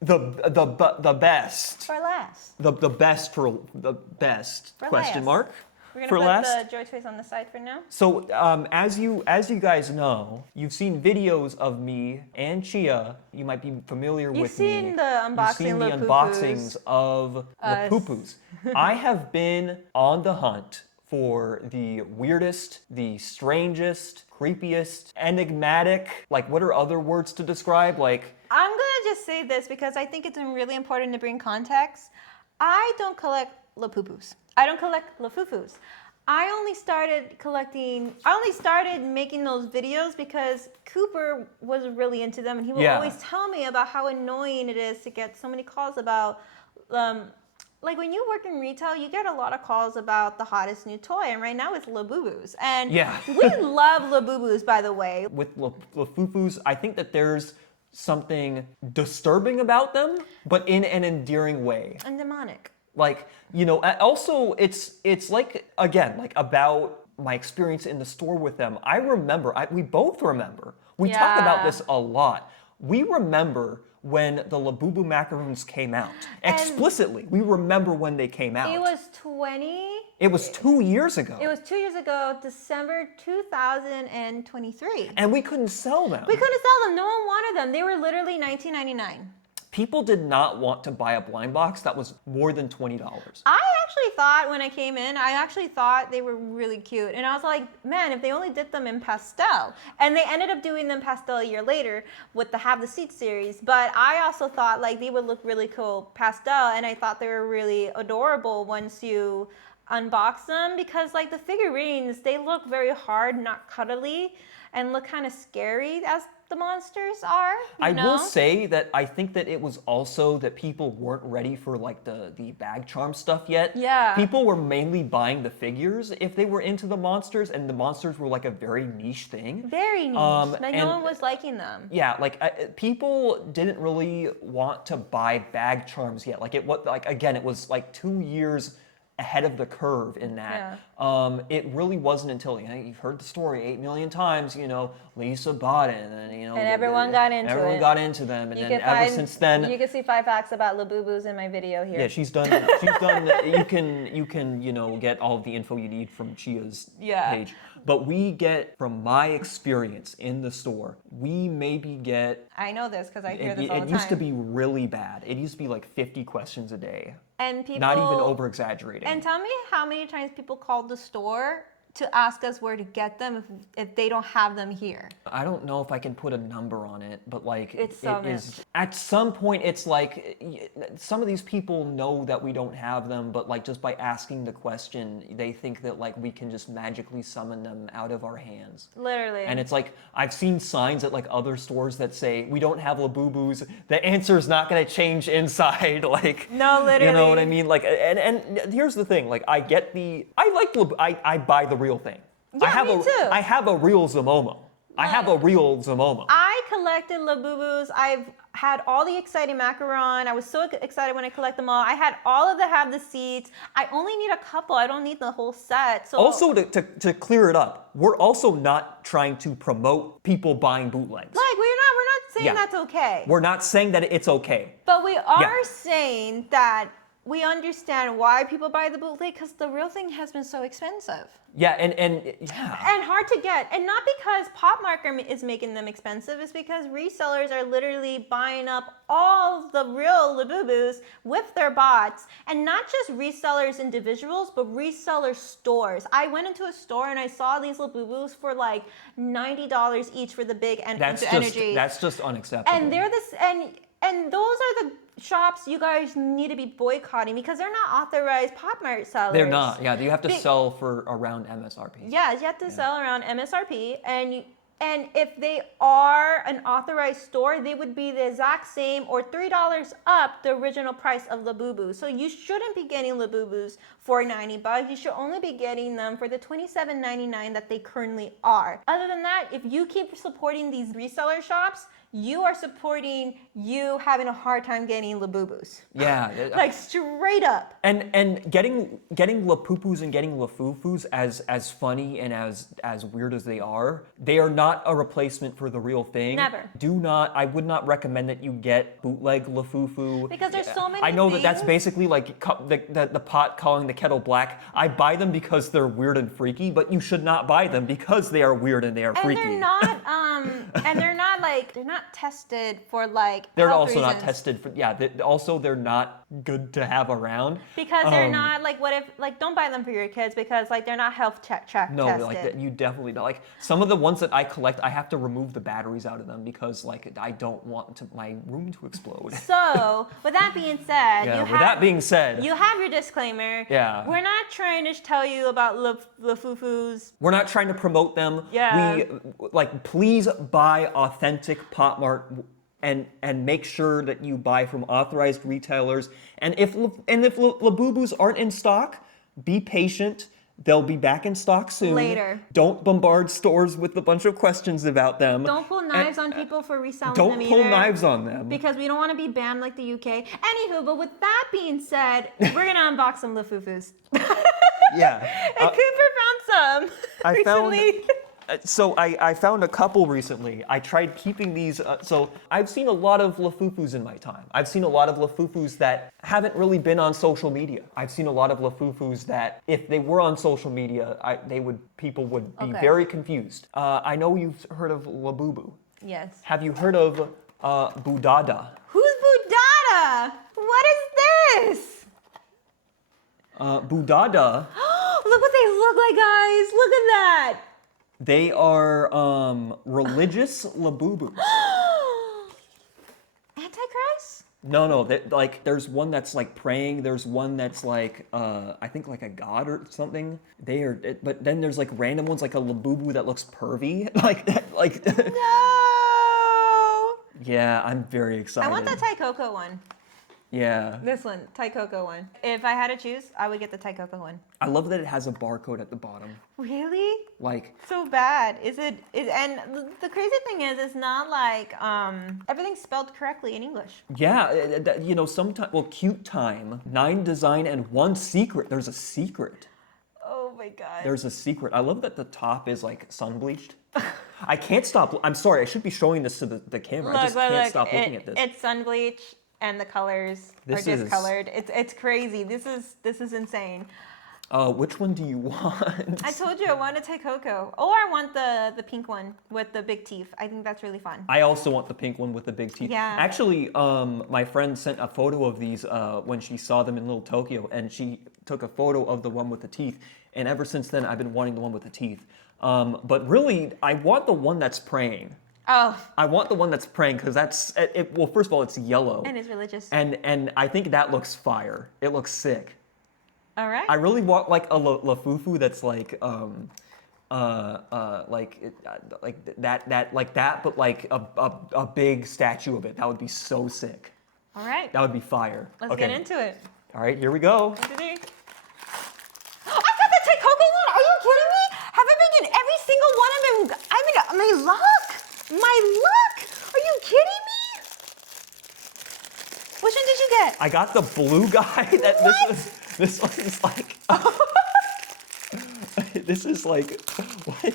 the best. For last. The best for the best. For Question last. mark. We're For gonna put last. the Joy Toys on the side for now. So as you guys know, you've seen videos of me and Chia. You might be familiar You've with me. seen the unboxing You've seen the Lafufus. unboxings of Us. Lafufus. I have been on the hunt for the weirdest, the strangest, creepiest, enigmatic. Like, what are other words to describe? Like, I'm gonna just say this because I think it's really important to bring context. I don't collect Lafufus. I don't collect Lafufus. I only started making those videos because Cooper was really into them, and he would always tell me about how annoying it is to get so many calls about, like when you work in retail, you get a lot of calls about the hottest new toy, and right now it's Lafufus. And we love Lafufus, by the way. With Lafufus, I think that there's something disturbing about them, but in an endearing way. And demonic. Like, you know, also it's like, again, like about my experience in the store with them. I remember, we both remember, we talk about this a lot. We remember when the Labubu macaroons came out. Explicitly, we remember when they came out. It was 2 years ago. It was 2 years ago, December 2023. And we couldn't sell them. We couldn't sell them. No one wanted them. They were literally $19.99. People did not want to buy a blind box that was more than $20. I actually thought when I came in, they were really cute. And I was like, man, if they only did them in pastel. And they ended up doing them pastel a year later with the Have the Seat series. But I also thought like they would look really cool pastel. And I thought they were really adorable once you unbox them, because like the figurines, they look very hard, not cuddly, and look kind of scary as the monsters are. I will say that I think that it was also that people weren't ready for like the bag charm stuff yet. Yeah. People were mainly buying the figures if they were into the monsters, and the monsters were like a very niche thing. Very niche. Like no one was liking them. Yeah, like people didn't really want to buy bag charms yet. Like it was like 2 years ahead of the curve in that. It really wasn't until, you know, you've heard the story 8 million times, you know, Lisa bought it, and then, you know, and everyone got into them, and then ever since then, you can see 5 facts about Labubus in my video here. Yeah, she's done. You can you know, get all of the info you need from Chia's page. But we get, from my experience in the store, we maybe get. I know this because I hear this all the time. It used to be really bad. It used to be like 50 questions a day. And people, not even over exaggerating. And tell me how many times people called the store to ask us where to get them if they don't have them here. I don't know if I can put a number on it, but like it's so it is, at some point it's like some of these people know that we don't have them, but like just by asking the question, they think that like we can just magically summon them out of our hands. Literally. And it's like, I've seen signs at like other stores that say, we don't have Labubus, the answer is not gonna change inside. Like, no, literally. You know what I mean? Like, and here's the thing, like I buy the real thing. Yeah, me too. I have a real Zamomo. I collected Labubus. I've had all the exciting macaron. I was so excited when I collect them all. I had all of the Have the Seats. I only need a couple. I don't need the whole set. So also, to clear it up, we're also not trying to promote people buying bootlegs. Like we're not saying that's okay. We're not saying that it's okay. But we are saying that we understand why people buy the bootleg, because the real thing has been so expensive. Yeah, and hard to get. And not because Pop Marker is making them expensive, it's because resellers are literally buying up all the real Labubus with their bots. And not just resellers individuals, but reseller stores. I went into a store and I saw these Labubus for like $90 each for the big energy. That's just unacceptable. And they're and those are the shops you guys need to be boycotting, because they're not authorized Pop Mart sellers. They're not. Yeah, you have to sell for around MSRP. Yeah, you have to sell around MSRP, and if they are an authorized store, they would be the exact same or $3 up the original price of Labubu. So you shouldn't be getting Labubus for $90. You should only be getting them for the $27.99 that they currently are. Other than that, if you keep supporting these reseller shops, you are supporting you having a hard time getting Labubus. Yeah. Like straight up. And getting Lapupus and getting Lafufus, as funny and as weird as they are not a replacement for the real thing. Never. I would not recommend that you get bootleg Lafufu. Because there's so many I know things. that's basically like the pot calling the kettle black. I buy them because they're weird and freaky, but you should not buy them because they are weird and they are freaky. And they're not they're not tested for like They're health also not reasons. tested for, yeah, also they're not good to have around. Because they're not like, what if, like, don't buy them for your kids because like they're not health check No, tested. like that you definitely don't. Like some of the ones that I collect, I have to remove the batteries out of them because like I don't want my room to explode. So, with that being said, Yeah, with that being said, you have your disclaimer. Yeah. We're not trying to tell you about Lafufus. we're not trying to promote them. Yeah. We like please buy authentic Pop Mart and make sure that you buy from authorized retailers. And if Labubus aren't in stock, be patient. They'll be back in stock soon. Later. Don't bombard stores with a bunch of questions about them. Don't pull knives on people for reselling Don't them either. pull knives on them. Because we don't want to be banned like the UK. Anywho, but with that being said, we're gonna unbox some Lafufus. Yeah. And Cooper found some I found- recently. So I found a couple recently. I tried keeping these. So I've seen a lot of Lafufus in my time. I've seen a lot of Lafufus that haven't really been on social media. I've seen a lot of Lafufus that, if they were on social media, people would be Okay. very confused. I know you've heard of Labubu. Yes. Have you heard of Budada? Who's Budada? What is this? Budada. Look what they look like, guys. Look at that. They are religious Labubus. Antichrist? No, like there's one that's like praying. There's one that's like I think like a god or something. But then there's like random ones like a Labubu that looks pervy, like. No. Yeah, I'm very excited. I want the Thai Cocoa one. Yeah. This one, Thai Cocoa one. If I had to choose, I would get the Thai Cocoa one. I love that it has a barcode at the bottom. Really? Like. So bad. And the crazy thing is, it's not like everything's spelled correctly in English. Yeah, sometimes. Well, cute time, 9 design and 1 secret. There's a secret. Oh my god. There's a secret. I love that the top is like sun bleached. I can't stop. I'm sorry. I should be showing this to the camera. I just can't stop looking at this. It's sun bleach and the colors are discolored. It's crazy. This is insane. Which one do you want? I told you I want a Thai Cocoa. Or I want the pink one with the big teeth. I think that's really fun. I also want the pink one with the big teeth. Yeah. Actually, my friend sent a photo of these when she saw them in Little Tokyo, and she took a photo of the one with the teeth. And ever since then, I've been wanting the one with the teeth. But really, I want the one that's praying. Oh. I want the one that's praying because that's well. First of all, it's yellow. And it's religious. And I think that looks fire. It looks sick. All right. I really want like a Lafufu that's like that, but like a big statue of it. That would be so sick. All right. That would be fire. Let's get into it. All right, here we go. I got the Thai Cocoa one. Are you kidding me? Have I been in every single one of them? I mean, my luck. My luck. Are you kidding me? Which one did you get? I got the blue guy. This one's like. This is like. What?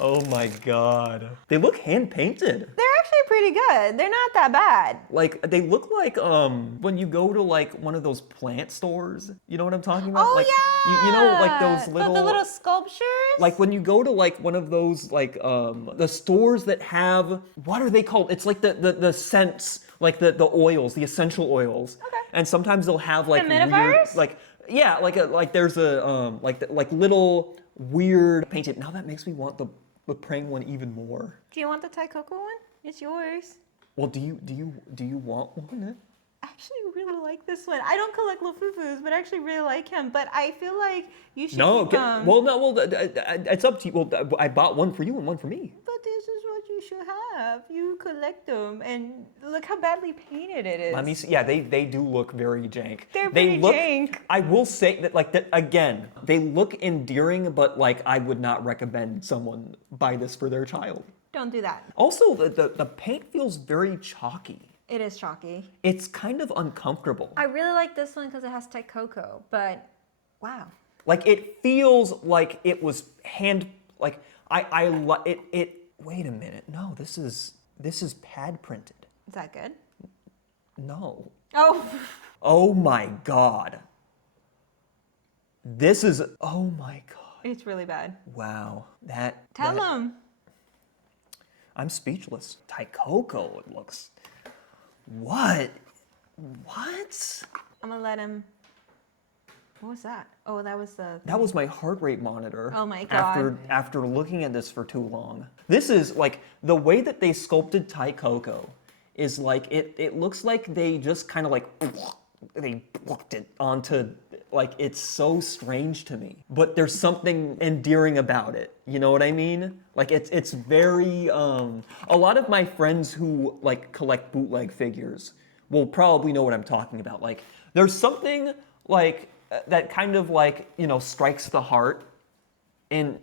Oh my god. They look hand painted. They're actually pretty good. They're not that bad. Like they look like when you go to like one of those plant stores. You know what I'm talking about? Oh like, yeah. You know like those little the little sculptures. like when you go to like one of those like the stores that have, what are they called? It's like the scents, like the oils, the essential oils. Okay. And sometimes they'll have like weird, Humidifiers? like yeah, like there's a like little weird painted. Now that makes me want the praying one even more. Do you want the Thai Cocoa one? It's yours. Well, do you want one? I actually really like this one. I don't collect Lafufus, but I actually really like him. But I feel like you should No, keep them. it's up to you. Well, I bought one for you and one for me. But this is what you should have. You collect them, and look how badly painted it is. Let me see. Yeah, they do look very jank. They're they pretty look, jank. I will say that again, they look endearing, but like I would not recommend someone buy this for their child. Don't do that. Also, the paint feels very chalky. It is chalky. It's kind of uncomfortable. I really like this one because it has Thai Cocoa, but wow. Like it feels like it was like it. Wait a minute. No, this is pad printed. Is that good? No. Oh. Oh my god. This is. Oh my god. It's really bad. Wow. That. Tell them. I'm speechless. Taikoko, it looks. What? What? I'm gonna let him. What was that? Oh, that was the. That was my heart rate monitor. Oh my God. After looking at this for too long. This is like the way that they sculpted Taikoko is like it looks like they just kind of like they blocked it onto, like, it's so strange to me. But there's something endearing about it. You know what I mean? Like it's very a lot of my friends who like collect bootleg figures will probably know what I'm talking about. Like there's something like that kind of like, you know, strikes the heart in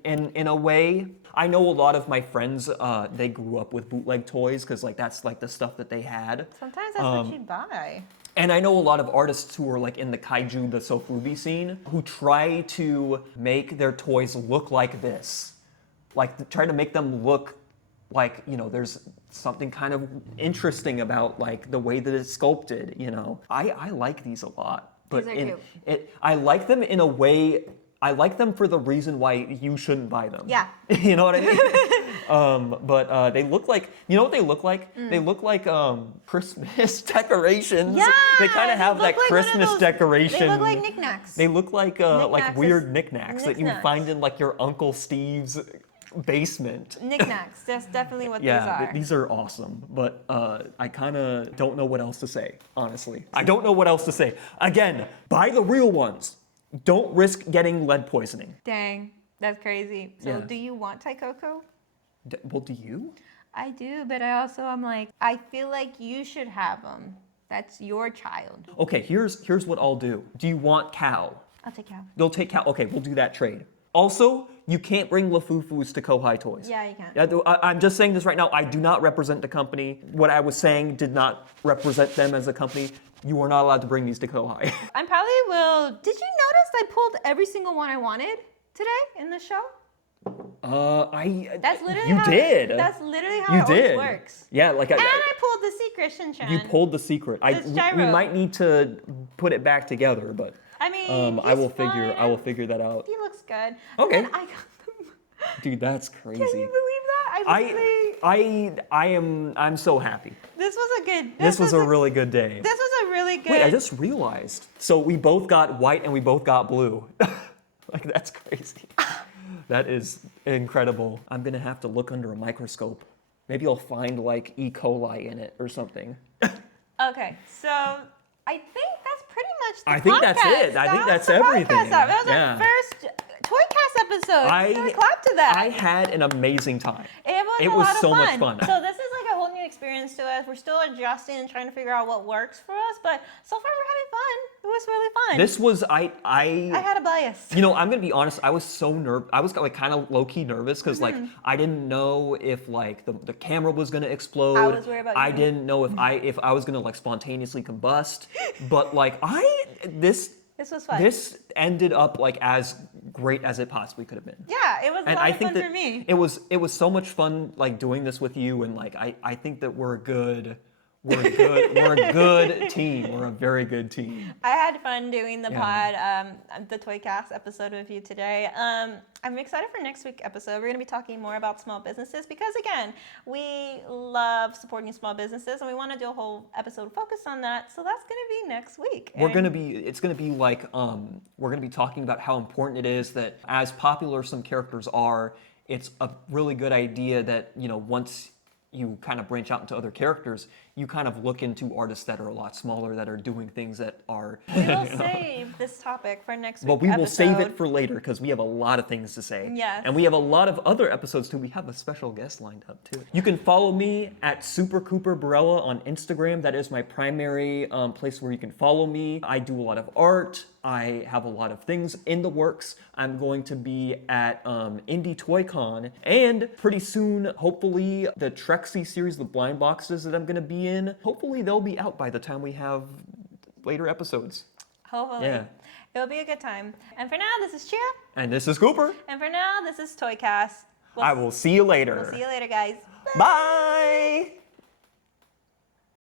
a way. I know a lot of my friends, they grew up with bootleg toys because like that's like the stuff that they had. Sometimes that's what you buy. And I know a lot of artists who are like in the kaiju, the sofubi scene, who try to make their toys look like this. Like try to make them look like, you know, there's something kind of interesting about like the way that it's sculpted, you know. I like these a lot. But These are cute. I like them in a way, I like them for the reason why you shouldn't buy them. Yeah. You know what I mean? But they look like, you know what they look like? They look like Christmas decorations. Yeah, they kind of have that like Christmas decoration. They look like knickknacks. They look like weird knick-knacks that you knickknacks. find in like your Uncle Steve's basement. Knickknacks. That's definitely what Yeah, these are. these are awesome, but I kind of don't know what else to say, honestly. I don't know what else to say. Again, buy the real ones. Don't risk getting lead poisoning. Dang, that's crazy. So Yeah. do you want Taikoko? Well, do you? I do, but I also am like, I feel like you should have them. That's your child. Okay, here's what I'll do. Do you want cow? I'll take cow. You'll take cow. Okay, we'll do that trade. Also, you can't bring Lafufus to KOUHIGH Toys. Yeah, you can. I'm just saying this right now. I do not represent the company. What I was saying did not represent them as a company. You are not allowed to bring these to KOUHIGH. I probably will. Did you notice I pulled every single one I wanted today in the show? That's literally you how did. That's literally how You it did. always works. Yeah, like And I pulled the secret Shinchan. you pulled the secret. This We gyro. might need to put it back together, but I mean, I will he's figure fine. I will figure that out. He looks good. Okay. And then I got them. Dude, that's crazy. Can you believe that? I'm so happy. This was a good. This was a really good day. This was a really good. Wait, I just realized. So we both got white and we both got blue. Like that's crazy. That is incredible. I'm gonna have to look under a microscope. Maybe I'll find like E. coli in it or something. Okay, so I think that's pretty much the I think that's podcast. it. I think That that's was the everything. podcast. That was Yeah. our first TOYCAST episode. So we clap to that. I had an amazing time. It was a lot of so fun. much fun. So this is like a whole new experience to us. We're still adjusting and trying to figure out what works for us, but so far we're having fun. It was really fun. This was I had a bias. You know, I'm gonna be honest. I was so nervous. I was like kind of low key nervous because like I didn't know if like the camera was gonna explode. I was worried about I you. didn't know if I was gonna like spontaneously combust. But like this was fun. This ended up like as great as it possibly could have been. Yeah, it was a And lot I of think fun that for me. it was so much fun like doing this with you, and like I think that we're a good team. We're a very good team. I had fun doing the Yeah. pod, the TOYCAST episode with you today. I'm excited for next week's episode. We're going to be talking more about small businesses because, again, we love supporting small businesses and we want to do a whole episode focused on that. So that's going to be next week. It's gonna be like we're gonna be talking about how important it is that as popular some characters are, it's a really good idea that, you know, once you kind of branch out into other characters, you kind of look into artists that are a lot smaller, that are doing things that are... We will save this topic for next week's But we will save it episode. for later because we have a lot of things to say. Yes. And we have a lot of other episodes too. We have a special guest lined up too. You can follow me at Super Cooper Barella on Instagram. That is my primary place where you can follow me. I do a lot of art. I have a lot of things in the works. I'm going to be at Indie Toy Con, and pretty soon, hopefully, the Trexie series, the blind boxes that I'm going to be in, hopefully they'll be out by the time we have later episodes. Hopefully. Yeah. It'll be a good time. And for now, this is Chia. And this is Cooper. And for now, this is TOYCAST. I will see you later. We'll see you later, guys. Bye!